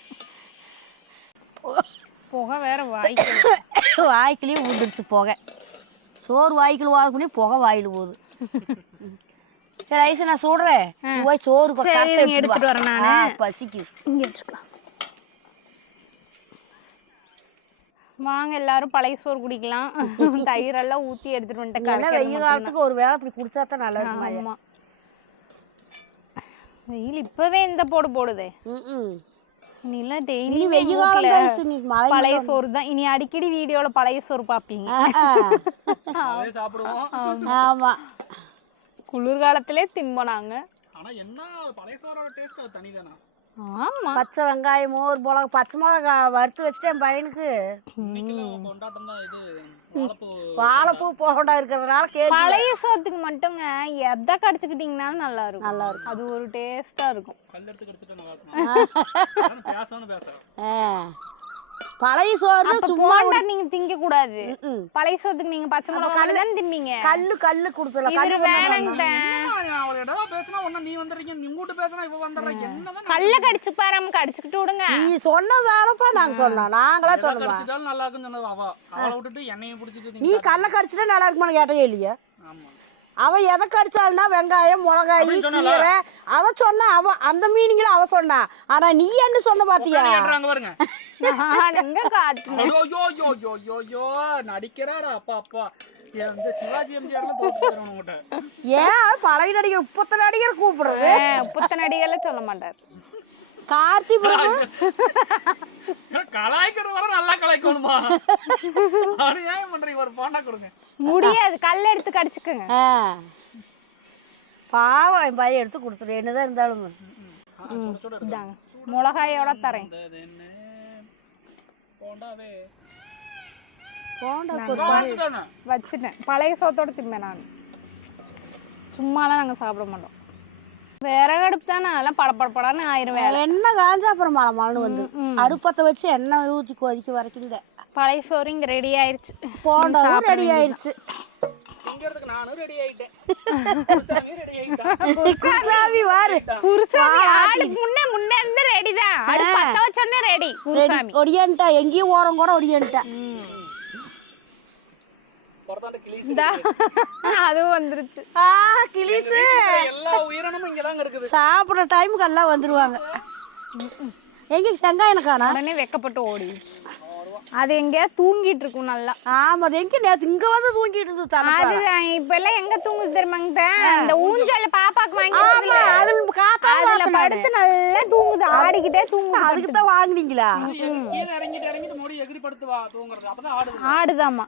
புகை வேற வாய்க்குள்ளேயே விட்டுருச்சு புகை. சோறு வாய்க்குள்ள வாங்கக்கூடிய புகை வாயில் போகுது. சரி ஐசு நான் சொல்றேன் போய் சோறு சரி, நீங்க எடுத்துட்டு வரேன் நானு. பசிக்கு இங்க வச்சுக்கோ. வாங்க எல்லாரும் பழைய சோறு குடிக்கலாம். தயிர் எல்லாம் ஊத்தி எடுத்துட்டு வந்துட்டேன். வெயில் காலத்துக்கு ஒரு வேளை அப்படி குடிச்சா தான் நல்லா இருக்குமா? ஆமா, வெயில் இப்பவே இந்த போடு போடுதே. இனிலாம் டெய்லி வெயில் காலம் பழைய சோறு தான். இனி அடிக்கடி வீடியோல பழைய சோறு பாப்பீங்க. சாப்பிடுவோம். ஆமா, குளிர்காலத்திலே திம்போம் நாங்க. ஆனா என்ன பழைய சோறோட டேஸ்ட் அது தனிதானா? ஆமா, பச்சை வெங்காயம் மோர் மிளகா பச்சை மிளகா வறுத்து வச்சுட்டேன் பையனுக்கு. கொண்டாட்டம் தான் இது. வாழைப்பூ போகண்டா இருக்கிறதுனால பழைய சோத்துக்கு மட்டுங்க எதை கடிச்சுக்கிட்டீங்கன்னாலும் நல்லா இருக்கும். நல்லா இருக்கும். அது ஒரு டேஸ்டா இருக்கும். கல் எடுத்து கடிச்சிட்டு நல்லா இருக்கும். பேசணும் பேசுறேன். பழைய சோறு போண்டா நீங்க திங்க கூடாது. பழைய சோத்துக்கு நீங்க பச்சை மிளகா தான் திம்பீங்க. கல்லு கொடுத்துடலாம். இவரு வேணாங்கிட்டேன். அவள் ஏதோ பேசினா ஒண்ணு நீ வந்துடுறீங்க, நீ உங்ககிட்ட பேசினா இவ வந்துடுறீங்க. என்னதான் கல்ல கடிச்சு பாரு, கடிச்சுக்கிட்டு விடுங்க. நீ சொன்னதானப்பா நாங்க சொன்னோம். நாங்களா சொன்னோம் கடிச்சிட்டாலும் நல்லா இருக்குன்னு சொன்னது அவ. அவளை விட்டுட்டு என்னையும் பிடிச்சிட்டு நீ கல்ல கடிச்சிட்டா நல்லா இருக்குமான்னு கேட்டே இல்லையா? ஆமா, அவ எதை கடிச்சாள்னா வெங்காயம் மிளகாய் கீரை அத சொன்னா. அவ அந்த மீனிங்ல அவ சொன்னா. ஆனா நீ என்ன சொன்ன பாத்தியா? பாருங்க நடிக்கிறாடா அப்பா அப்பா. சிவாஜி எம்ஜிஆர்லாம் தோத்துறவங்க. ஏன் பழைய நடிகர் புத்த நடிகர் கூப்பிடுறது? புத்த நடிகர்ல சொல்ல மாட்டார். கார்த்தி கலாய்க்கிற வர நல்லா கலாய்க்கணுமா? ஏன் பண்றீங்க? ஒரு போண்டா கொடுங்க. முடியாது, கல்ல எடுத்து கடிச்சுக்குங்க. பாவம் என் பையன் எடுத்து கொடுத்துரு. என்னதான் இருந்தாலும் மிளகாயோட தரேன். வச்சுட்டேன். பழைய சோத்தோட திம்பேன் நான். சும்மாலாம் நாங்க சாப்பிட மாட்டோம். விறகடுப்பு தானே, அதெல்லாம் படப்படப்படான்னு ஆயிரம் வேலை. எண்ணெய் காஞ்சா அப்புறம் மழை வந்து அடுப்பத்தை வச்சு எண்ணெய் ஊற்றி கொதிக்க வரைக்கும் பழைய சோறு இங்க ரெடி ஆயிடுச்சு. போண்டாவும் ரெடி ஆயிடுச்சு. நானும் ரெடி ஆயிட்டேன். குருசாமி வாரு. குருசாமி ஆளுக்கு முன்னே இருந்து ரெடி தான். அடுப்பு பத்த வச்சோனே ரெடி. குருசாமி ஒடியான்ட்டா, எங்கேயும் ஓரம் கூட ஒடியான்ட்டா. அதுவும் வந்துருச்சு. கிளிசு எல்லா உயிரினமும் இங்கதாங்க இருக்குது. சாப்பிடுற டைமுக்கு எல்லாம் வந்துருவாங்க. எங்க செங்காயம் காணா? உடனே வெக்கப்பட்டு ஓடி அது எங்கேயா தூங்கிட்டு இருக்கும் நல்லா. ஆமா, அது எங்க நேத்து இங்க வந்து தூங்கிட்டு இருந்தது. அதுதான் இப்ப எல்லாம் எங்க தூங்குது தெரியுமாங்க? இந்த ஊஞ்சல்ல பாப்பாக்கு வாங்கி அதுல படுத்து நல்லா தூங்குது, ஆடிக்கிட்டே தூங்குது. அதுக்கு தான் வாங்குனீங்களா? ஆடுதாமா.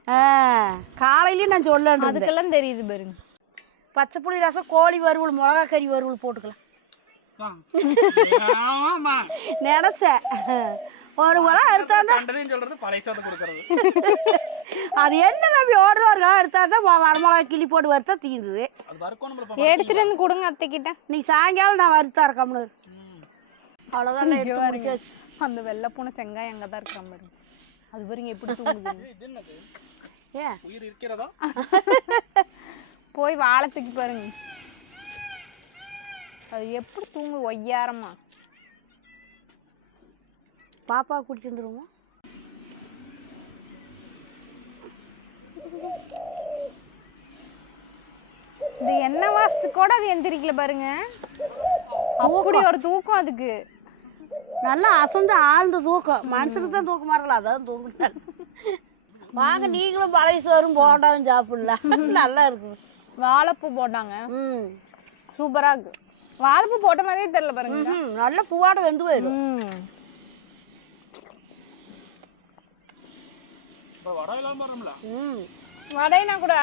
காலையிலயும் நான் சொல்ல அதுக்கெல்லாம் தெரியுது பாருங்க. பச்சை புளி ரசம், கோழி வறுவல், மிளகா கறி வறுவல் போட்டுக்கலாம் நினைச்ச ஒரு குளம் எடுத்தாதான். அது என்ன தம்பி ஓடுவாரு எடுத்தாதான் வரமிளகா கிளி போட்டு வறுத்தா தீர்ந்துது. எடுத்துட்டு வந்து கொடுங்க அத்தைக்கிட்ட. நீ சாயங்காலம் நான் வறுத்தா இருக்கம்னு. அவ்வளவுதான். அந்த வெள்ளை பூனை செங்காய் அங்கதான் இருக்க மாதிரி. அது பாருங்க எப்படி தூங்குது. போய் வாழத்துக்கு பாருங்க அது எப்படி தூங்கு ஒய்யாரமா. பாப்பா கூட்டிட்டு வந்துருவோமா? இது என்ன வாசத்துக்கு கூட அது எந்திரிக்கல பாருங்க. அப்படி ஒரு தூக்கம் அதுக்கு. நல்லா அசந்து ஆழ்ந்த தூக்கம். மனுஷனுக்கு தான் தூக்கமா இருக்கலாம், அதான் தூங்குறாங்க. வாங்க நீங்களும் பழைய சோறும் போண்டாவும் சாப்பிடலாம். நல்லா இருக்கு. வாழைப்பூ போட்டாங்க, சூப்பரா இருக்கு. வாழைப்பூ போட்ட மாதிரியே தெரியல பாருங்க. நல்ல பூவாட வெந்து போயிடும். வடைனா கூட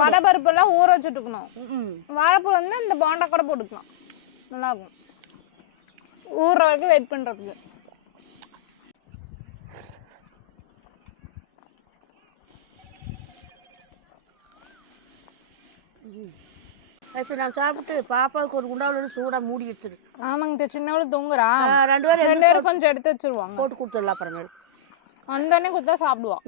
வடை பருப்பு எல்லாம் ஊற வச்சுட்டுக்கணும். வாழைப்பூ வந்து இந்த போண்டா கூட போட்டுக்கலாம், நல்லா இருக்கும். ஊற வரைக்கும் வெயிட் பண்றதுக்கு. நான் சாப்பிட்டு பாப்பாவுக்கு ஒரு குண்டாவில் சூடா மூடி வச்சிரு. ஆமாங்க, சின்னவளும் தூங்குறா. ரெண்டு பேரும் கொஞ்சம் எடுத்து வச்சிருவாங்க, போட்டு கொடுத்துடலாம். அப்புறமேல அந்த அன்னைக்கு கொடுத்தா சாப்பிடுவா.